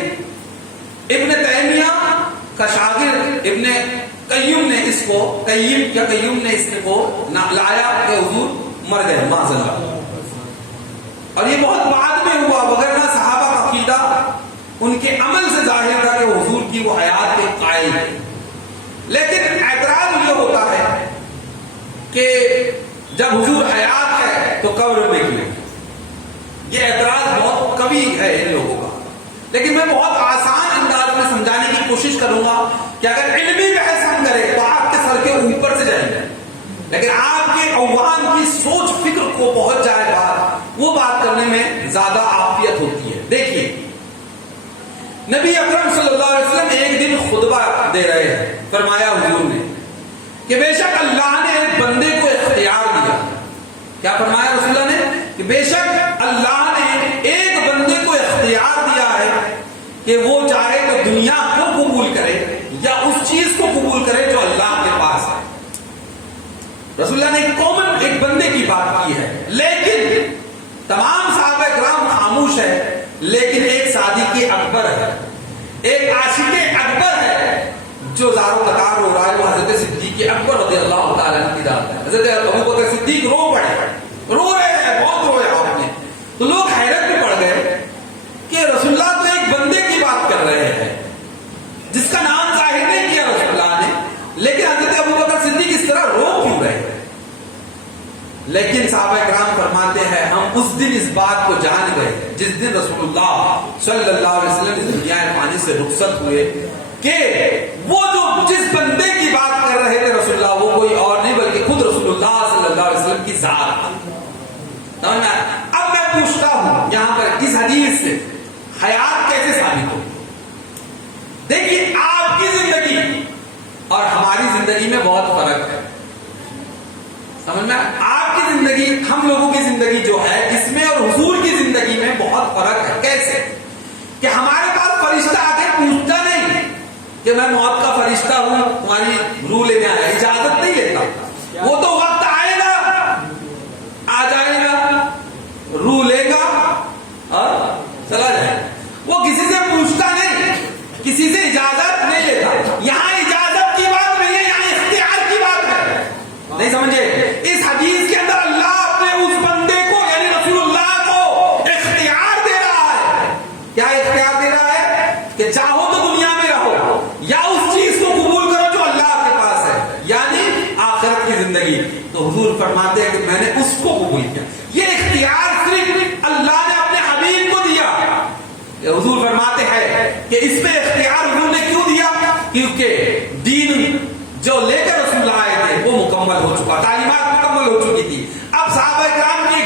ابن تیمیہ کا شاگرد ابن قیم نے اس کو قیم نے اس کو لایا کہ حضور مر گئے معاذ اللہ. اور یہ بہت بعد میں ہوا, وگرنہ صحابہ کا عقیدہ ان کے عمل سے ظاہر تھا کہ حضور کی وہ حیات کے قائل ہے. لیکن اعتراض یہ ہوتا ہے کہ جب حضور حیات ہے تو قبر میں کیوں؟ یہ اعتراض بہت قوی ہے ان لوگوں کا. لیکن میں بہت آسان انداز میں سمجھانے کی کوشش کروں گا کہ اگر علمی بحث ہم کریں تو آپ کے سر کے اوپر سے جائیں گے, لیکن آپ کے عوام کی سوچ فکر کو پہنچ جائے گا, وہ بات کرنے میں زیادہ عافیت ہوتی ہے. دیکھیے نبی اکرم صلی اللہ علیہ وسلم ایک دن خطبہ دے رہے ہیں, فرمایا حضور نے کہ بے شک اللہ نے ایک بندے کو اختیار دیا. کیا فرمایا رسول اللہ نے؟ کہ بے شک اللہ نے ایک بندے کو اختیار دیا ہے کہ وہ چاہے تو دنیا کو قبول کرے یا اس چیز کو قبول کرے جو اللہ کے پاس ہے. رسول اللہ نے ایک بندے کی بات کی ہے, لیکن تمام صحابہ کرام خاموش ہے. لیکن ایک صادق اکبر ہے, ایک عاشق اکبر ہے جو زاروں قطار ہو رہا ہے, وہ حضرت صدیق اکبر رضی اللہ تعالیٰ عنہ کی ذات ہے. حضرت ابو بکر صدیق رو رہے ہیں, بہت روئے آپ نے. تو لوگ حیرت میں پڑ گئے کہ رسول اللہ تو ایک بندے کی بات کر رہے ہیں جس کا نام ظاہر نہیں کیا رسول اللہ نے, لیکن حضرت ابو بکر صدیق اس طرح رو کیوں رہے ہیں؟ لیکن صحابہ کرام فرماتے ہیں ہم اس دن اس بات کو جان گئے جس دن رسول اللہ صلی اللہ علیہ وسلم اس دنیا فانی سے رخصت ہوئے کہ وہ جو جس بندے کی بات کر رہے تھے رسول اللہ, وہ کوئی اور نہیں بلکہ خود رسول اللہ صلی اللہ علیہ وسلم کی ذات. اب میں پوچھتا ہوں یہاں پر اس حدیث سے حیات کیسے ثابت ہو؟ دیکھیے آپ کی زندگی اور ہماری زندگی میں بہت فرق ہے, سمجھ میں؟ آپ کی زندگی, ہم لوگوں کی زندگی جو ہے اس میں اور حضور کی زندگی میں بہت فرق ہے. کیسے؟ کہ ہمارے پاس فرشتہ آ کے پوچھتا نہیں کہ میں موت کا فرشتہ ہوں, تمہاری روح لینے آیا, اجازت نہیں لیتا. وہ تو وقت آئے گا, آ جائے گا, روح لے گا اور چلا جائے گا. وہ کسی سے پوچھتا نہیں, کسی سے اجازت نہیں لیتا. یہاں اجازت کی بات نہیں ہے, یہاں اختیار کی بات ہے. نہیں سمجھے؟ اس حدیث کے اندر اللہ اپنے اس بندے کو یعنی رسول اللہ کو اختیار دے رہا ہے. کیا اختیار دے رہا ہے؟ کہ چاہو تو دنیا میں رہو یا اس چیز کو قبول کرو جو اللہ کے پاس ہے, یعنی آخرت کی زندگی. تو حضور فرماتے ہیں کہ میں نے اس کو قبول کیا. یہ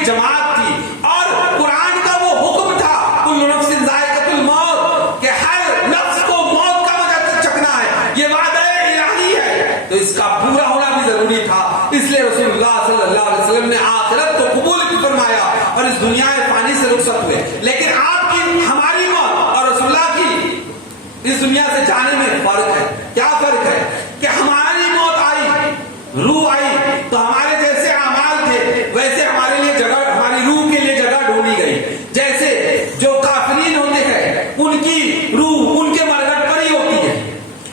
ایک جماعت تھی اور قرآن کا وہ حکم تھا کل نفس ذائقۃ الموت کہ ہر نفس کو موت کا مزہ چکھنا ہے، یہ وعدہ الہی ہے، تو اس کا پورا ہونا بھی ضروری تھا۔ اس لیے رسول اللہ صلی اللہ علیہ وسلم نے آخرت کو قبول بھی فرمایا اور اس دنیا فانی سے رخصت ہوئے، لیکن آپ کی ہماری موت اور رسول اللہ کی اس دنیا سے جانے میں فرق ہے۔ کیا فرق ہے کہ ہماری موت آئی، روح آئی تو ہمارے جیسے اعمال تھے ویسے ہمارے لیے جگہ، ہماری روح کے لیے جگہ ڈھونڈی گئی۔ جیسے جو کافرین ہوتے ہیں ان کی روح ان کے مرگٹ پر ہی ہوتی ہے،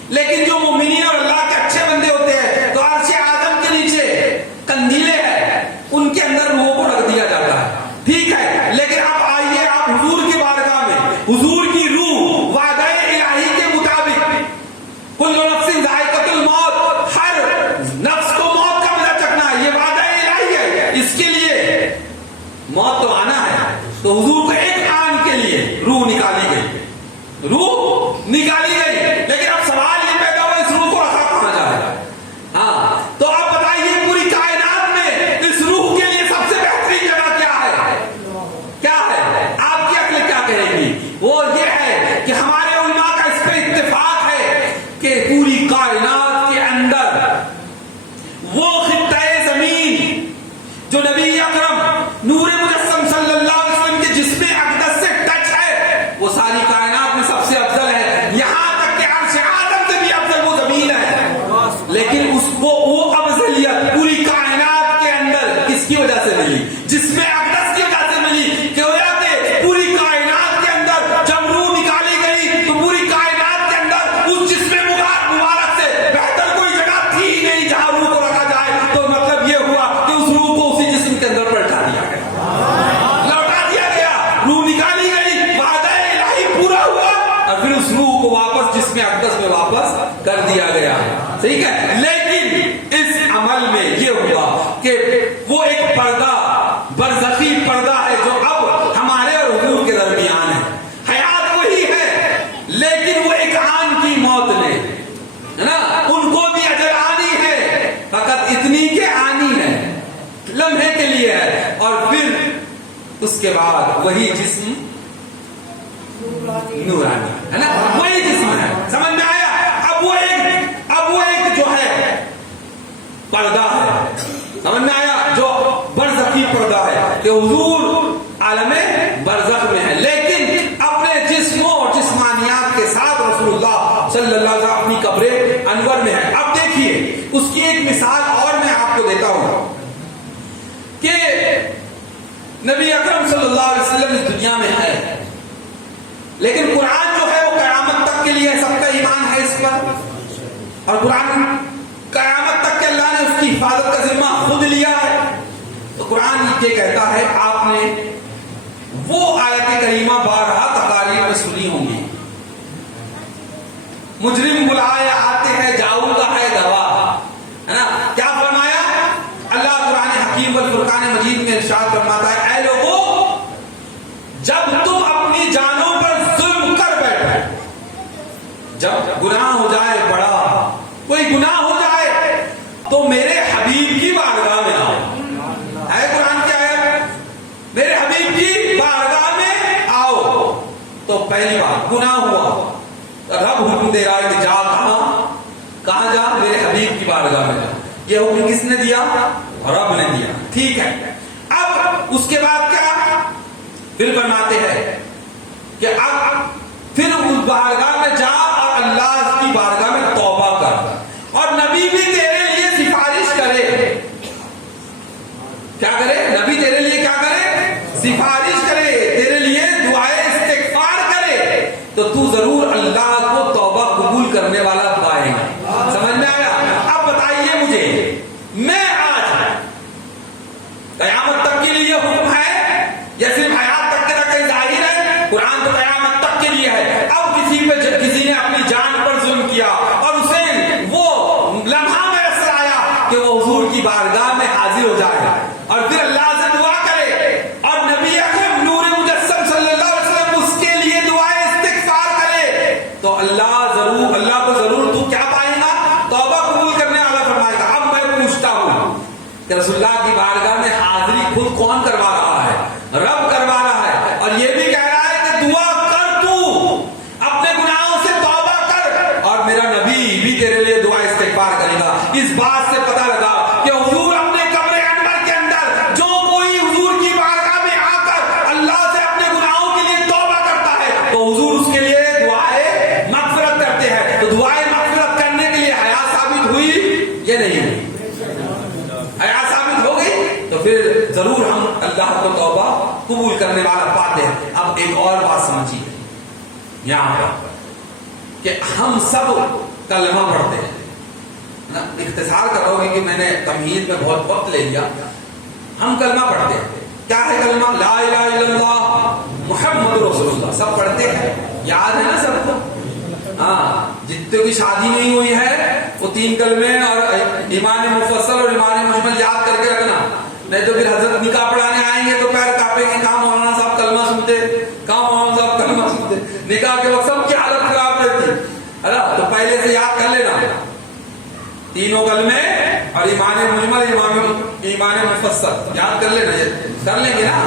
لیکن جو مومنین اور اللہ کے اچھے بندے ہوتے ہیں تو عرش اعظم کے نیچے قندیلے ہیں، ان کے اندر روحوں کو رکھ دیا جاتا ہے، ٹھیک ہے۔ لیکن اب آئیے آپ حضور کی بارگاہ میں، حضور کی روح وعدہ الہی کے مطابق کل نفس ذائقۃ الموت، ہر نفس کو موت کا مزہ چکھنا ہے، یہ وعدہ الہی ہے، اس کے لیے موت تو آنا ہے۔ تو حضور کو ایک آن کے لیے روح نکالی گئی، روح نکالی گئی، لیکن اب سوال یہ پیدا ہوا اس روح کو رکھا کہاں جائے گا؟ ہاں تو آپ بتائیے پوری کائنات میں اس روح کے لیے سب سے بہترین جگہ کیا ہے؟ کیا ہے؟ آپ کی عقل کیا کہے گی؟ وہ یہ ہے کہ ہمارے علماء کا اس پہ اتفاق ہے کہ پوری کائنات کے اندر وہ خطۂ زمین جو نبی اکرم نور مجسم صلی اللہ علیہ وسلم کے جسم اقدس سے ٹچ ہے، وہ ساری کائنات میں سب سے افضل ہے، یہاں تک کہ عرش اعظم سے بھی افضل وہ زمین ہے، لیکن اس کو وہ افضلیت پوری کائنات کے اندر کس کی وجہ سے ملی؟ جسم اقدس کی وجہ سے ملی کہ پوری کائنات کے اندر جب روح نکالی گئی تو پوری کائنات کے اندر اس جسم مبارک سے بہتر کوئی جگہ تھی ہی نہیں جہاں روح کو رکھا جائے، تو مطلب یہ ہوا کہ اس روح کو اسی جسم کے اندر پلٹا دیا گیا، لوٹا دیا گیا، روح نکالی گئی، وعدہ الہی پورا ہوا اور پھر اس روح کو واپس جسم اقدس میں واپس کر دیا گیا، ٹھیک ہے۔ لیکن اس عمل میں یہ ہوا کہ وہ ایک پردہ، برزخی پردہ ہے جو اب ہمارے اور حضور کے درمیان ہے، حیات وہی ہے لیکن وہ ایک آن کی موت نے، ہے نا، ان کو بھی اجر آنی ہے، فقط اتنی کہ آنی ہے، لمحے کے لیے ہے، اور پھر اس کے بعد وہی جسم نورانی ہے نا، وہی جسم ہے، سمجھ میں آیا؟ اب وہ ایک جو ہے پردہ ہے، سمجھ میں آیا، جو برزخی پردہ ہے کہ حضور عالم برزخ میں ہے، لیکن اپنے جسموں اور جسمانیات کے ساتھ رسول اللہ صلی اللہ علیہ وسلم اپنی قبر انور میں ہے۔ اب دیکھیے اس کی ایک مثال اور میں آپ کو دیتا ہوں کہ نبی اکرم صلی اللہ علیہ وسلم اس دنیا میں ہے، لیکن قرآن جو ہے وہ قیامت تک کے لیے سب کا ایمان ہے اس پر، اور قرآن قیامت تک کے اللہ نے اس کی حفاظت کا ذمہ خود لیا ہے۔ تو قرآن یہ کہتا ہے، آپ نے وہ آیت کریمہ بارہا تقاریر میں سنی ہوں گی، مجرم بلائے آتے ہیں جاؤ کا ہے گواہ، ہے نا، کیا فرمایا اللہ قرآن حکیم والفرقان مجید میں ارشاد فرماتا ہے، اے لوگوں جب تم اپنی جانوں پر ظلم کر بیٹھے، جب گناہ ہو جائے بڑا، کوئی گناہ ہو جائے تو میرے حبیب کی بارگاہ میں آؤ، ہے قرآن کی آیت، میرے حبیب کی بارگاہ میں آؤ۔ تو پہلی بات گناہ ہوا، رب حکم دے رہا ہے کہ جا، کہاں جا؟ میرے حبیب کی بارگاہ میں جا، یہ حکم کس نے دیا؟ رب نے دیا، ٹھیک ہے۔ اب اس کے بعد کیا؟ پھر فرماتے ہیں کہ اب پھر اس بارگاہ میں جا اور اللہ کی بارگاہ میں توبہ کر، اور نبی بھی تیرے لیے سفارش کرے، کیا کرے؟ نبی تیرے لیے کیا کرے؟ سفارش کرے، تیرے لیے دعائے استغفار کرے، تو تو ضرور اللہ کو توبہ قبول کرنے والا پائے گا۔ سمجھ میں آیا؟ اب بتائیے مجھے، میں آج قیامت تک کے لیے حکم ہے یا صرف حیات تک کے تک ظاہر ہے؟ قرآن تو قیامت تک کے لیے ہے۔ اب کسی نے اپنی جان پر ظلم کیا اور اسے وہ لمحہ میسر آیا کہ وہ حضور کی بارگاہ میں حاضر ہو جائے اور پھر اللہ سے دعا کرے، اور نبی اکرم نور مجسم صلی اللہ علیہ وسلم اس کے لیے دعائے استغفار کرے، تو اللہ کو ضرور تو کیا پائے گا؟ توبہ قبول کرنے والا فرمائے گا۔ اب میں پوچھتا ہوں کہ رسول اللہ کی بارگاہ میں حاضری خود کون کام کروا رہا ہے, رب کروا رہا ہے, اور یہ بھی کہہ رہا ہے کہ دعا کر, تو اپنے گناہوں سے توبہ کر, اور میرا نبی بھی تیرے لیے دعا استغفار کرے گا. اس بات سے پتہ لگا کہ حضور اپنے قبر انور کے اندر جو کوئی حضور کی بارگاہ میں آ کر اللہ سے اپنے گناہوں کے لیے توبہ کرتا ہے تو حضور اس کے لیے دعائے مغفرت کرتے ہیں. تو دعائے مغفرت کرنے کے لیے حیا ثابت ہوئی یہ نہیں ہوئی؟ حیا ثابت ہو گئی تو پھر ضرور ہم اللہ کو توبہ قبول کرنے والا پاتے ہیں. اب ایک اور بات سمجھیے یہاں پر کہ ہم سب کلمہ پڑھتے ہیں. اختصار کرو گے کہ میں نے تمہید میں بہت وقت لے لیا. ہم کلمہ پڑھتے ہیں. کیا ہے کلمہ؟ لا الہ الا اللہ محمد رسول اللہ. سب پڑھتے ہیں, یاد ہے نا سب کو؟ ہاں, جتنے کی شادی نہیں ہوئی ہے وہ 3 کلمے اور ایمان مفصل اور ایمان مجمل یاد کر کے رکھنا, نہیں تو پھر حضرت نکاح پڑھانے آئیں گے تو پیر کانپیں گے. کہاں مولانا صاحب کلمہ سنتے, کہاں مولانا صاحب کلمہ سنتے. نکاح کے وقت سب کی حالت خراب رہتی ہے نا. تو پہلے سے یاد کر لینا 3 کلمے اور ایمان مجمل ایمان مفصل یاد کر لینا. کر لیں گے نا.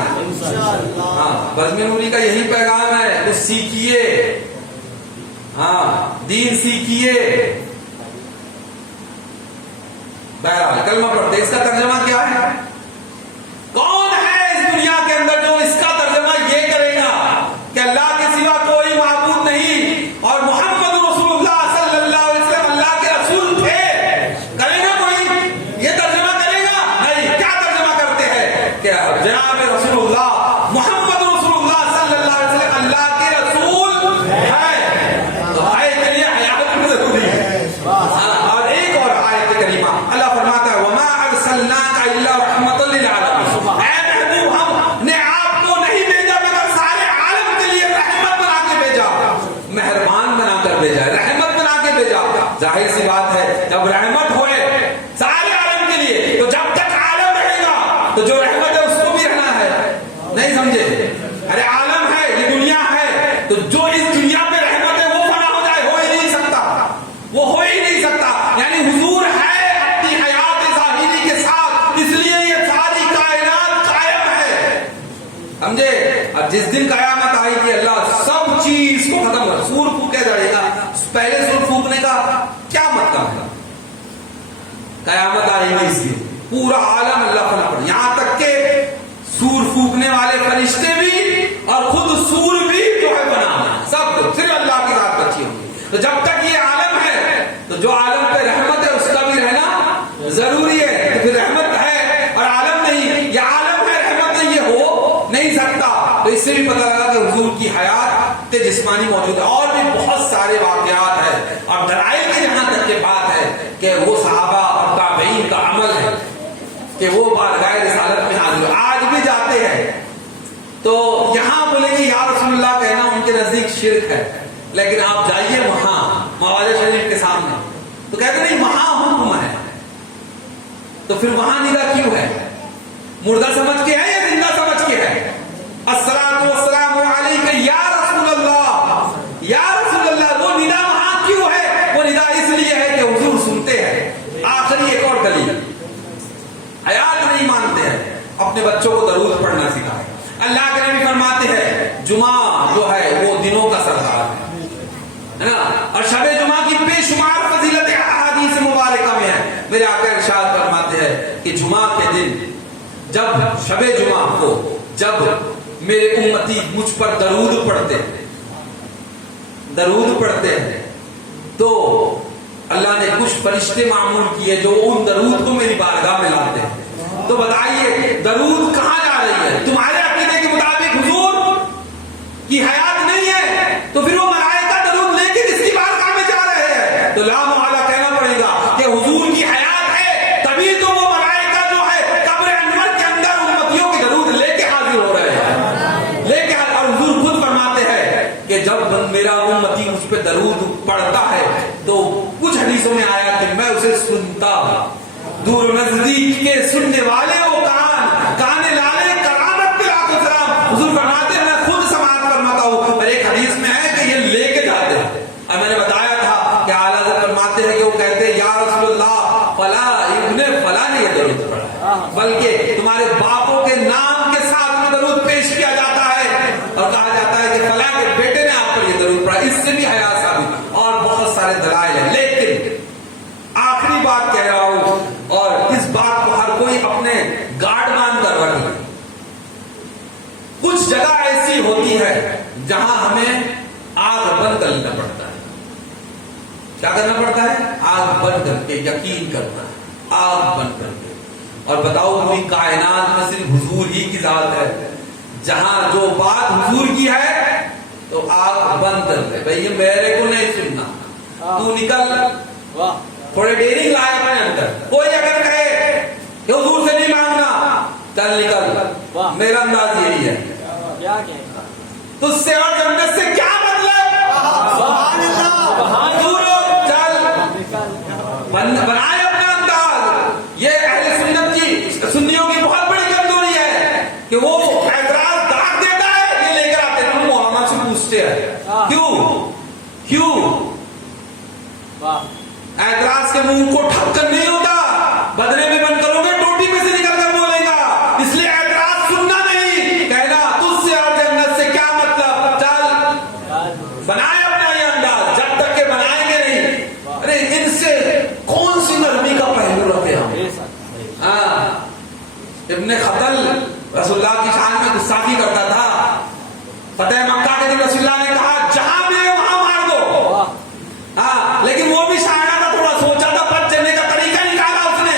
ہاں, بزم نوری کا یہی پیغام ہے, کچھ سیکھیے, ہاں دین سیکھیے. بہرحال کلمہ پڑھتے, اس کا ترجمہ کیا ہے؟ کون ہے اس دنیا کے اندر جو اس کا ترجمہ یہ کرے گا کہ اللہ کے سوا کوئی معبود نہیں اور محمد رسول اللہ صلی اللہ علیہ وسلم اللہ کے رسول تھے؟ کرے گا کوئی یہ ترجمہ کرے گا؟ نہیں. کیا ترجمہ کرتے ہیں کہ جناب رسول اللہ محمد رسول اللہ صلی اللہ علیہ وسلم اللہ کے رسول ہے, تو آئے کے لیے حیات میں ضروری ہے. اور ایک اور آیت کریمہ اللہ فرماتا ہے وما ارسلناک الا رحمۃ للعالمین. اے محبوب ہم نے آپ کو نہیں بھیجا مگر سارے عالم کے لیے رحمت بنا کے بھیجا, مہربان بنا کر بھیجا, رحمت بنا کے بھیجا. ظاہر سی بات ہے جب رحمت ہوئے سارے عالم کے لیے تو جب تک عالم رہے گا تو جو رحمت ہے اس کو بھی رہنا ہے. نہیں سمجھے؟ ارے عالم ہے, یہ دنیا ہے, تو جو اس دنیا پہ رحمت ہے وہ فنا ہو جائے, ہو ہی نہیں سکتا, وہ ہو ہی نہیں سکتا. یعنی حضور ہے اپنی حیات ظاہری کے ساتھ, اس لیے یہ ساری کائنات قائم ہے. سمجھے؟ اب جس دن قیامت آئے گی اللہ سب چیز کو ختم کر, سور پھونکا جائے گا. پہلے سور پھونکنے کا کیا مطلب ہے؟ قیامت آئے گی اس دن پورا عالم اللہ فنا پڑے, یہاں تک کہ سور پھونکنے والے فرشتے بھی اور خود سور بھی جو ہے بنا, سب صرف اللہ کی ذات بچی ہوگی. تو جب تک یہ عالم ہے تو جو عالم پہ رحمت ہے اس کا بھی رہنا ضروری ہے. تو پھر رحمت ہے اور عالم نہیں, یہ عالم ہے رحمت نہیں, یہ ہو نہیں سکتا. تو اس سے بھی پتہ لگا کہ حضور کی حیات جسمانی موجود ہے. اور بھی بہت سارے واقعات ہیں اور دلائل کی جہاں تک کی بات ہے کہ وہ صحابہ اور تابعین کا عمل ہے کہ وہ بارگاہ رسالت میں حاضر آج بھی جاتے ہیں. تو یہاں بولے کہ یا رسول اللہ کہنا ان کے نزدیک شرک ہے, لیکن آپ جائیے وہاں مواد شریف کے سامنے تو کہتے نہیں وہاں حکم ہے, تو پھر وہاں ندا کیوں ہے؟ مردہ سمجھ کے ہے یا زندہ سمجھ کے ہے؟ الصلاۃ والسلام علیک یا رسول اللہ, یا رسول اللہ, وہ ندا وہاں کیوں ہے؟ وہ ندا اس لیے ہے کہ حضور سنتے ہیں. آخری ایک اور دلیل, حیات نہیں مانتے ہیں, اپنے بچوں کو درود پڑھنا سکھائے. اللہ کے نبی فرماتے ہیں جمعہ جو ہے وہ دنوں کا سردار ہے نا, اور شب جمعہ کی بے شمار فضیلت احادیث مبارکہ میں ہے. میرے آقا ارشاد فرماتے ہیں کہ جمعہ کے دن جب شب جمعہ کو جب میرے امتی مجھ پر درود پڑھتے ہیں تو اللہ نے کچھ فرشتے معمول کیے جو ان درود کو میری بارگاہ میں لاتے ہیں. تو بتائیے درود کہاں جا رہی ہے؟ تمہارے عقیدے کے مطابق حضور کی حیات نہیں ہے تو پھر وہ ملائکہ درود لے کے کس کی بارگاہ میں جا رہے ہیں؟ تو لا محالہ کہنا پڑے گا کہ حضور کی حیات ہے تبھی تو وہ ملائکہ جو ہے قبر انور کے اندر امتیوں کی درود لے کے حاضر ہو رہے ہیں, لے کے. اور حضور خود فرماتے ہیں کہ جب میرا امتی مجھ پہ درود پڑھتا ہے تو کچھ حدیثوں میں آیا کہ میں اسے سنتا ہوں. دور نزدیک کے سننے والے وہ کان لالے کرامت پہ لاکھوں سلام. حضور فرماتے ہیں میں خود سماعت فرماتا ہوں. اور ایک حدیث میں ہے کہ یہ لے کے جاتے ہیں. اور میں نے بتایا تھا کہ اعلیٰ حضرت فرماتے ہیں کہ وہ کہتے ہیں یا رسول اللہ فلاں ابن فلاں نے یہ درود پڑھا, بلکہ تمہارے باپوں کے نام جگہ ایسی ہوتی ہے جہاں ہمیں آگ بند کرنا پڑتا ہے. کیا کرنا پڑتا ہے؟ آگ بند کر کے یقین کرنا ہے، آگ بند کر کے. اور بتاؤ پوری کائنات میں صرف حضور ہی کی ذات ہے جہاں جو بات حضور کی ہے تو آگ بند کر دے. بھئی یہ میرے کو نہیں سننا، تو نکل. تھوڑے ڈیری لائے اپنے اندر. کوئی اگر کہے کہ حضور سے نہیں مانگنا، چل نکل. میرا انداز یہی ہے. تجھ سے اور جنت سے کیا مطلب؟ دور ہو، چل. بنائے اپنا انداز. یہ اہل سنت کی، سنیوں کی بہت بڑی کمزوری ہے کہ وہ اعتراض داغ دیتا ہے، یہ لے کر آتے ہیں. ہم مولانا سے پوچھتے ہیں کیوں اعتراض کے منہ کو ٹھپ کر نہیں ہوتا. بدلے میں بند کرو گے ٹوٹی میں سے نکل کر بولے گا. اس لیے اعتراض سننا نہیں، کہنا تجھ سے اور جنت سے کیا مطلب. چل بنائے اپنا یہ انداز. جب تک کہ بنائیں گے نہیں، ارے ان سے کون سی نرمی کا پہلو رکھے ہم. ابن خطل رسول اللہ کی شان میں گستاخی کرتا تھا. فتح مکہ کے دن رسول اللہ نے کہا جہاں ملے وہاں مار دو. لیکن وہ بھی شاعرہ تھا، تھوڑا سوچا تھا، بچ جانے کا طریقہ نکالا. اس نے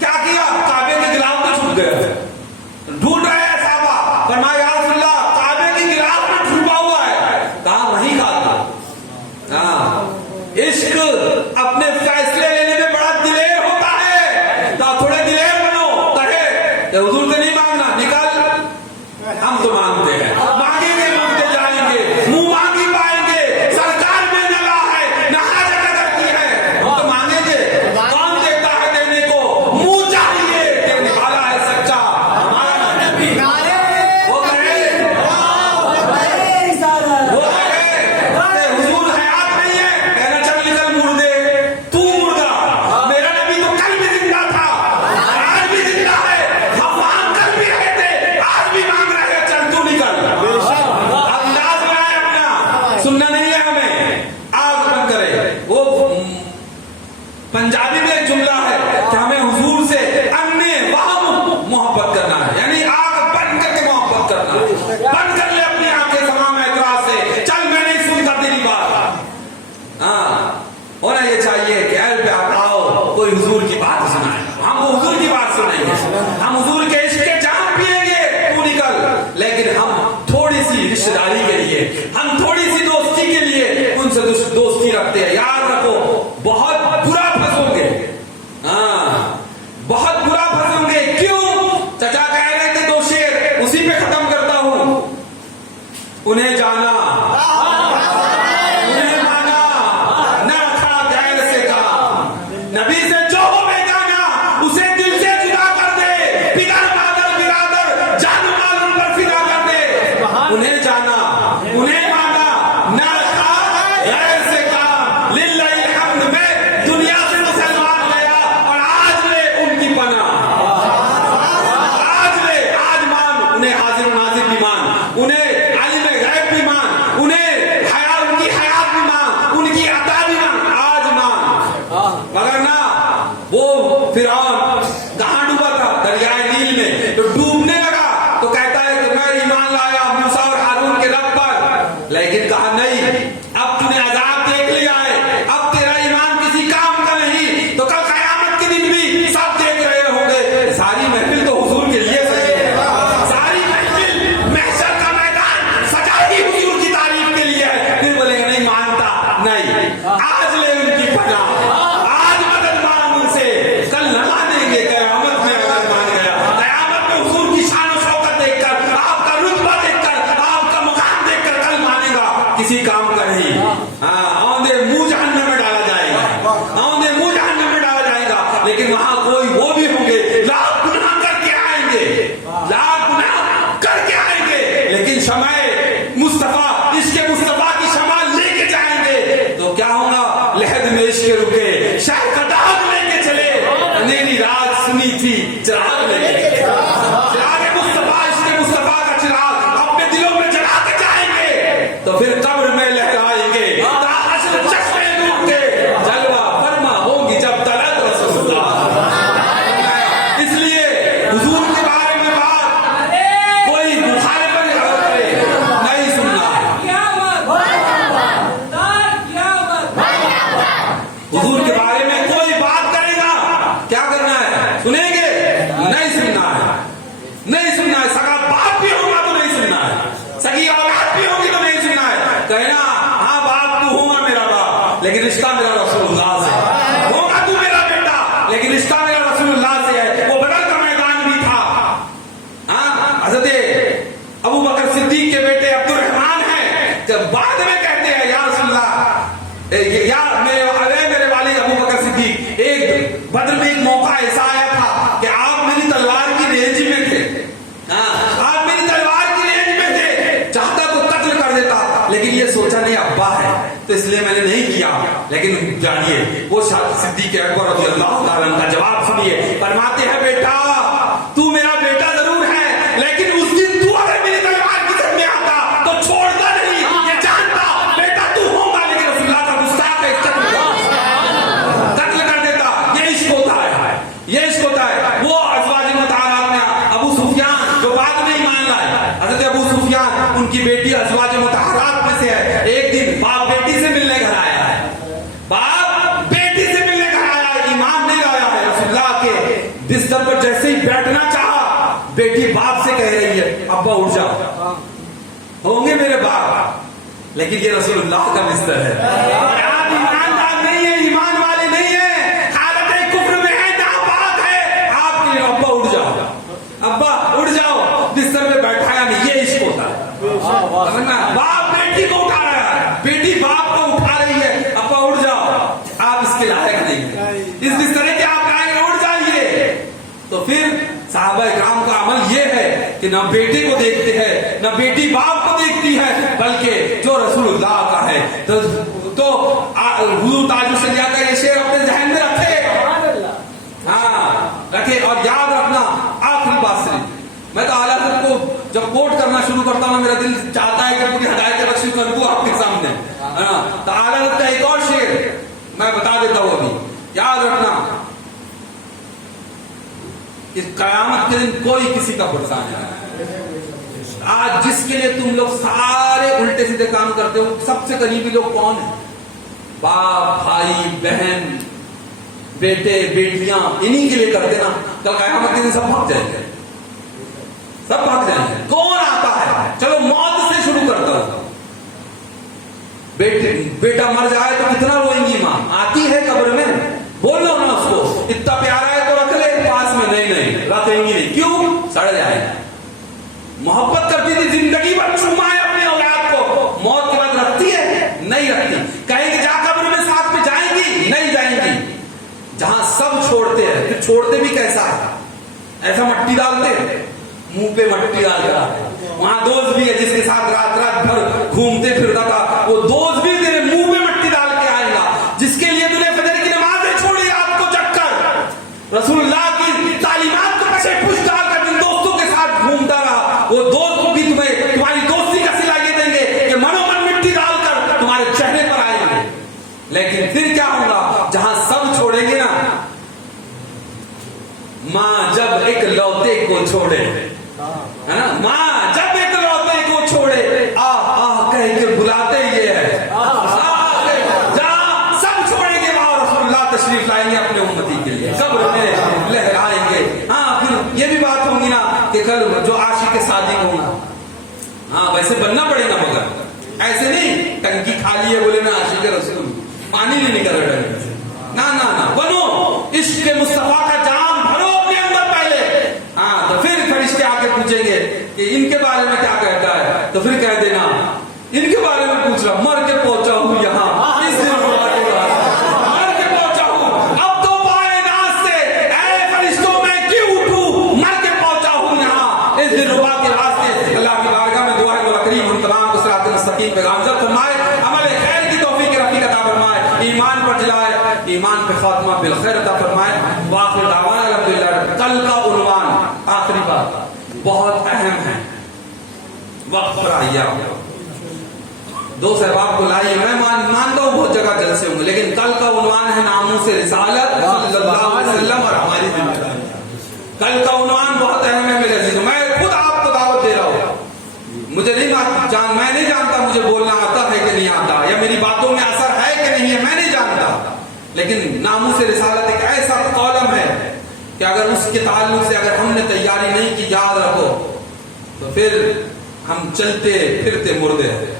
کیا کیا؟ کعبے کے گلاف میں چھپ گئے. ڈھونڈ رہے ہیں صحابہ. فرمایا یا رسول اللہ کعبے کے گلاف میں چھپا ہوا ہے. کہا وہیں کھاتا. عشق اپنے فیصلے لینے میں بڑا دلیر ہوتا ہے. تو تھوڑے دلیر بنو. کہے کہ حضور سے نہیں مانگنا، نکل. ہم تو مانگتے ہیں، مانگیں گے، مانگتے جائیں گے، منہ مانگی پائیں گے. سرکار میں نہ لا ہے، نہ حاجت کرتی ہے. ہم تو مانگیں گے. کون دیتا ہے دینے کو؟ منہ چاہیے. دینے والا ہے سچا ہمارا نبی. وہ کہے حضور حیات نہیں ہے، کہنا چل نکل مردے. تو مردہ، میرا نبی تو کل بھی زندہ تھا، آج بھی زندہ ہے. ہم وہاں کل بھی رہے تھے، آج بھی مانگ رہے ہیں. چل تو نکل. انداز بنائے اپنا. سننا نہیں ہے ہمیں. آگ بند کرے. وہ پنجابی میں ایک جملہ ہے کہ ہمیں حضور سے انے وہم محبت کرنا ہے، یعنی آگ بند کر کے محبت کرنا ہے. بند کر لے اپنی آنکھیں تمام اعتراض سے. چل میں نہیں سنتا تیری بات. ہونا یہ چاہیے کہ اہل پہ آپ آؤ، کوئی حضور کی بات سنائے. ہم کو حضور کی بات سنائیں گے، ہم حضور کے عشق کے جام پیئیں گے. تو نکل. لیکن ہم تھوڑی سی رشتہ داری کے لیے، ہم تھوڑی سی دوستی کے لیے ان سے دوستی رکھتے ہیں. یاد رکھو بہت برا پھنسو گے. بہت برا پھنسو گے. کیوں؟ چچا کہہ رہے تھے 2 شعر، اسی پہ ختم کرتا ہوں. انہیں جانا، انہیں مانا، نہ رکھا غیر سے کام. نبی سے جو ہو بے جانا، اسے دل سے جدا کر دے. پدر مادر برادر جان مال ان پر فدا کر دے. انہیں جانا، انہیں مانا، نہ رکھا غیر سے کام. للہ الحمد میں دنیا سے مسلمان گیا اور آج لے ان کی پناہ. آج مان. انہیں حاضر و ناظر بھی مان، انہیں عالم غیب بھی مان، انہیں ان کی حیات بھی مان، ان کی عطا بھی مان. آج مان. مگر نہ وہ فرعون کہاں ڈوبا تھا؟ دریائے نیل میں. تو ڈوبنے لگا تو کہتا ہے کہ میں ایمان لایا موسیٰ اور ہارون کے رب پر. لیکن کہا نہیں، اب تو نے عذاب دیکھ لیا ہے، اب تیرا ایمان کسی کام کا نہیں. تو کل قیامت کے دن بھی سب دیکھ رہے ہوں گے. ساری محفل تو حضور کے لیے سجی ہے. ساری محفل محشر کا میدان سجا ہی حضور کی تعریف کے لیے ہے. پھر بولے گا نہیں مانتا. نہیں، آج لے ان کی پناہ. آج مدد مانگ ان سے. کل نہ مانیں گے. قیامت میں مدد مان گیا. قیامت میں حضور کی شان و شوکت دیکھ کر، آپ کا رتبہ دیکھ کر، آپ کا مقام دیکھ کر کل مانے گا. کسی کام کا نہیں. آندے منہ جہنم میں ڈالا جائے گا. آندے منہ جہنم میں ڈالا جائے گا. لیکن وہاں کوئی وہ بھی ہوں گے لاکھ گناہ کر کے آئیں گے، لاکھ گناہ کر کے آئیں گے، لیکن شمع مصطفیٰ، عشق مصطفیٰ کی شمع لے کے جائیں گے. تو کیا ہوگا؟ لحد میں عشق رکے، شہر کا داغ لے کے چلے. اندھیری رات سنی تھی، چراغ لے کے چلے. چراغ مصطفیٰ، عشق مصطفیٰ کا چراغ اپنے دلوں میں جلا کے جائیں گے. تو پھر قبر میں لہرائیں گے، حشر چشمے نور کے جلوہ فرما ہوگی جب طلعت رسول اللہ. اس لیے حضور کے بارے میں بات کوئی مخالفت حضرت ابو بکر صدیق کے بیٹے عبد الرحمان ہیں، جب بعد میں کہتے ہیں یا رسول اللہ، یا میرے والد ابو بکر صدیق، ایک بدر میں ایک موقع ایسا آیا تھا کہ آپ میری تلوار کی رینج میں تھے، آپ میری تلوار کی رینج میں تھے، چاہتا تو قتل کر دیتا، لیکن یہ سوچا نہیں ابا ہے تو اس لیے میں نے نہیں کیا۔ لیکن جانیے وہ صدیق اکبر رضی اللہ تعالیٰ عنہ کا جواب سنیے، فرماتے ہیں بیٹا تو میرا بیٹا ضرور ہے، لیکن اس دن تو اگر میری تلوار کی طرف میں آتا تو چھوڑتا نہیں، یہ جانتا بیٹا تو ہوگا، لیکن رسول اللہ کا گستاخ ایک قتل کر دیتا۔ یہ عشق ہوتا ہے، یہ عشق ہوتا ہے۔ وہ ازواج مطہرات میں ابو سفیان جو بعد میں ایمان لائے، حضرت ابو سفیان ان کی بیٹی ازواج مطہرات میں سے ہے۔ ایک دن باپ بیٹی سے ملنے گھر آیا ہے، باپ بیٹی سے ملنے گھر آیا ہے، ایمان نہیں لایا ہے۔ رسول اللہ کے بستر پر جیسے ہی بیٹھنا چاہا، بیٹی باپ سے کہہ رہی ہے ابا اٹھ جاؤ، ہوں گے میرے باپ، لیکن یہ رسول اللہ کا بستر ہے، آپ ایماندار نہیں ہیں، ایمان والے نہیں ہیں، حالت کفر میں ہے، ناپاک ہے، آپ کے ابا اٹھ جاؤ، ابا اٹھ جاؤ، بستر پہ بیٹھایا نہیں۔ یہ عشق ہوتا ہے، باپ بیٹی کو اٹھا رہا ہے، بیٹی باپ کو اٹھا رہی ہے، ابا اٹھ جاؤ، آپ اس کے لائق نہیں ہیں، اس بستر کے آپ لائق، اٹھ جائیے۔ تو پھر صحابہ کرام کا عمل یہ ہے کہ نہ بیٹے کو دیکھتے ہیں، نہ بیٹی باپ کو دیکھتی ہے، بلکہ جو رسول اللہ کا ہے تو حضور تاج الشریعہ کا یہ شعر اپنے ذہن میں رکھے، ہاں رکھے، اور یاد رکھنا آخری بات صرف میں تو اعلیٰ حضرت کو جب کوٹ کرنا شروع کرتا ہوں نا، میرا دل چاہتا ہے کہ پوری ہدایت بخشی کر دوں آپ کے سامنے، تو اعلیٰ حضرت کا ایک اور شعر میں بتا دیتا ہوں ابھی، یاد رکھنا کہ قیامت کے دن کوئی کسی کا بھروسہ نہیں ہے۔ آج جس کے لیے تم لوگ سارے الٹے سیدھے کام کرتے ہو، سب سے قریبی لوگ کون ہیں؟ باپ، بھائی، بہن، بیٹے، بیٹیاں، انہی کے لیے کرتے نا، کل قیامت کے دن سب بھاگ جائیں گے، سب بھاگ جائیں گے۔ کون آتا ہے؟ چلو موت سے شروع کرتا ہوں، بیٹا مر جائے تو کتنا روئیں گی ماں، آتی ہے قبر میں، بولو نا اس کو اتنا پیارا ہے تو رکھ لے پاس میں، نہیں رکھیں گی نہیں، کیوں؟ سڑ جائے گا۔ محبت کرتی تھی، زندگی بھر چومائے اپنے اولاد کو، موت کے بعد رکھتی ہے؟ نہیں رکھتی۔ کہیں گے جا قبر میں ساتھ میں جائیں گی؟ نہیں جائیں گی۔ جہاں سب چھوڑتے ہیں، پھر چھوڑتے بھی کیسا ہے؟ ایسا مٹی ڈالتے ہیں، منہ پہ مٹی ڈال کر آتے ہیں۔ وہاں دوست بھی ہے جس کے ساتھ رات رات بھر گھومتے پھرتا تھا، وہ دوست بھی تیرے منہ پہ مٹی ڈال کے آئے گا۔ جس کے لیے تُو نے فجر کی نمازیں چھوڑی رات کو جگ کر، رسول اللہ کی تعلیمات کو پیچھے پش ڈال کر جن دوستوں کے ساتھ گھومتا رہا، وہ دوست بھی تمہیں تمہاری دوستی کا صلہ یہ دیں گے کہ منو من مٹی ڈال کر تمہارے چہرے پر آئیں گے۔ لیکن پھر کیا ہوگا؟ جہاں سب چھوڑیں گے نا، ماں جب ایک لوتے کو چھوڑے، ہے نا، ماں جب ایک لوتے کو چھوڑے، آہ آہ کہہ کے بلاتے یہ ہے، جہاں سب چھوڑیں گے وہاں رسول اللہ تشریف لائیں گے اپنے امتی کے لیے، قبر میں لہرائیں گے۔ ہاں پھر یہ بھی بات ہوگی نا کہ کل جو عاشق صادق ہوگا، ہاں ویسے بننا پڑے گا، مگر ایسے نہیں ٹنکی خالی ہے بولے میں عاشق رسول، پانی نہیں نکل رہا ٹنکی سے، نہ بنو، عشق مصطفیٰ کا جام بھرو اپنے اندر پہلے، ہاں تو پھر فرشتے آ کے پوچھیں گے کہ ان کے بارے میں کیا کہتا ہے، تو پھر کہہ دینا ان کے بارے میں پوچھ رہا، مر کے پہنچا ہوں یہاں، اس دن مر کے پہنچا ہوں، اب تو پائے ناز سے اے فرشتوں میں کیوں اٹھوں، مر کے پہنچا ہوں یہاں، اس دن ربا کے واسطے اللہ کی بارگاہ میں دعا ہے مولا کریم ہم تمام کو صراط مستقیم پہ گامزن فرمائے، عمل خیر کی توفیق رفیق عطا فرمائے، ایمان پر جلائے، ایمان پہ خاتمہ بالخیر عطا فرمائے۔ واخر دعوانا الحمدللہ۔ کل کا عنوان آخری بات بہت اہم ہے، وقت پر آئیے، دو صحباب کو لائیے، میں مانتا ہوں بہت جگہ جلسے ہوں گے، لیکن کل کا عنوان ہے ناموس رسالت صلی اللہ علیہ وسلم اور ہماری ذمہ داری۔ کل کا عنوان بہت اہم ہے میرے عزیزوں، میں خود آپ کو دعوت دے رہا ہوں، مجھے نہیں میں نہیں جانتا مجھے بولنا آتا ہے کہ نہیں آتا، یا میری باتوں میں اثر ہے کہ نہیں ہے، میں نہیں جانتا، لیکن ناموس رسالت ایک ایسا کالم ہے کہ اگر اس کے تعلق سے اگر ہم نے تیاری نہیں کی، یاد رکھو تو پھر ہم چلتے پھرتے مردے ہیں۔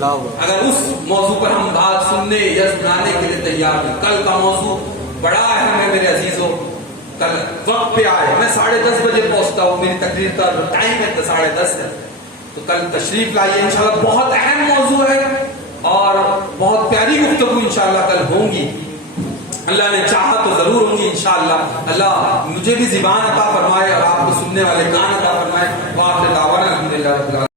اگر اس موضوع پر ہم بات سننے یا سنانے کے لیے تیار ہیں، کل کا موضوع بڑا اہم ہے میرے عزیزوں، کل وقت پہ آئے. میں 10:30 بجے پہنچتا ہوں, میری تقریر کا ٹائم ہے 10:30 ہے. تو کل تشریف لائیے انشاءاللہ. بہت اہم موضوع ہے اور بہت پیاری گفتگو انشاءاللہ کل ہوں گی. اللہ نے چاہا تو ضرور ہوں گی انشاءاللہ. اللہ مجھے بھی زبان عطا فرمائے اور آپ کو سننے والے کان عطا فرمائے. وآخر دعوانا الحمدللہ رب العالمین.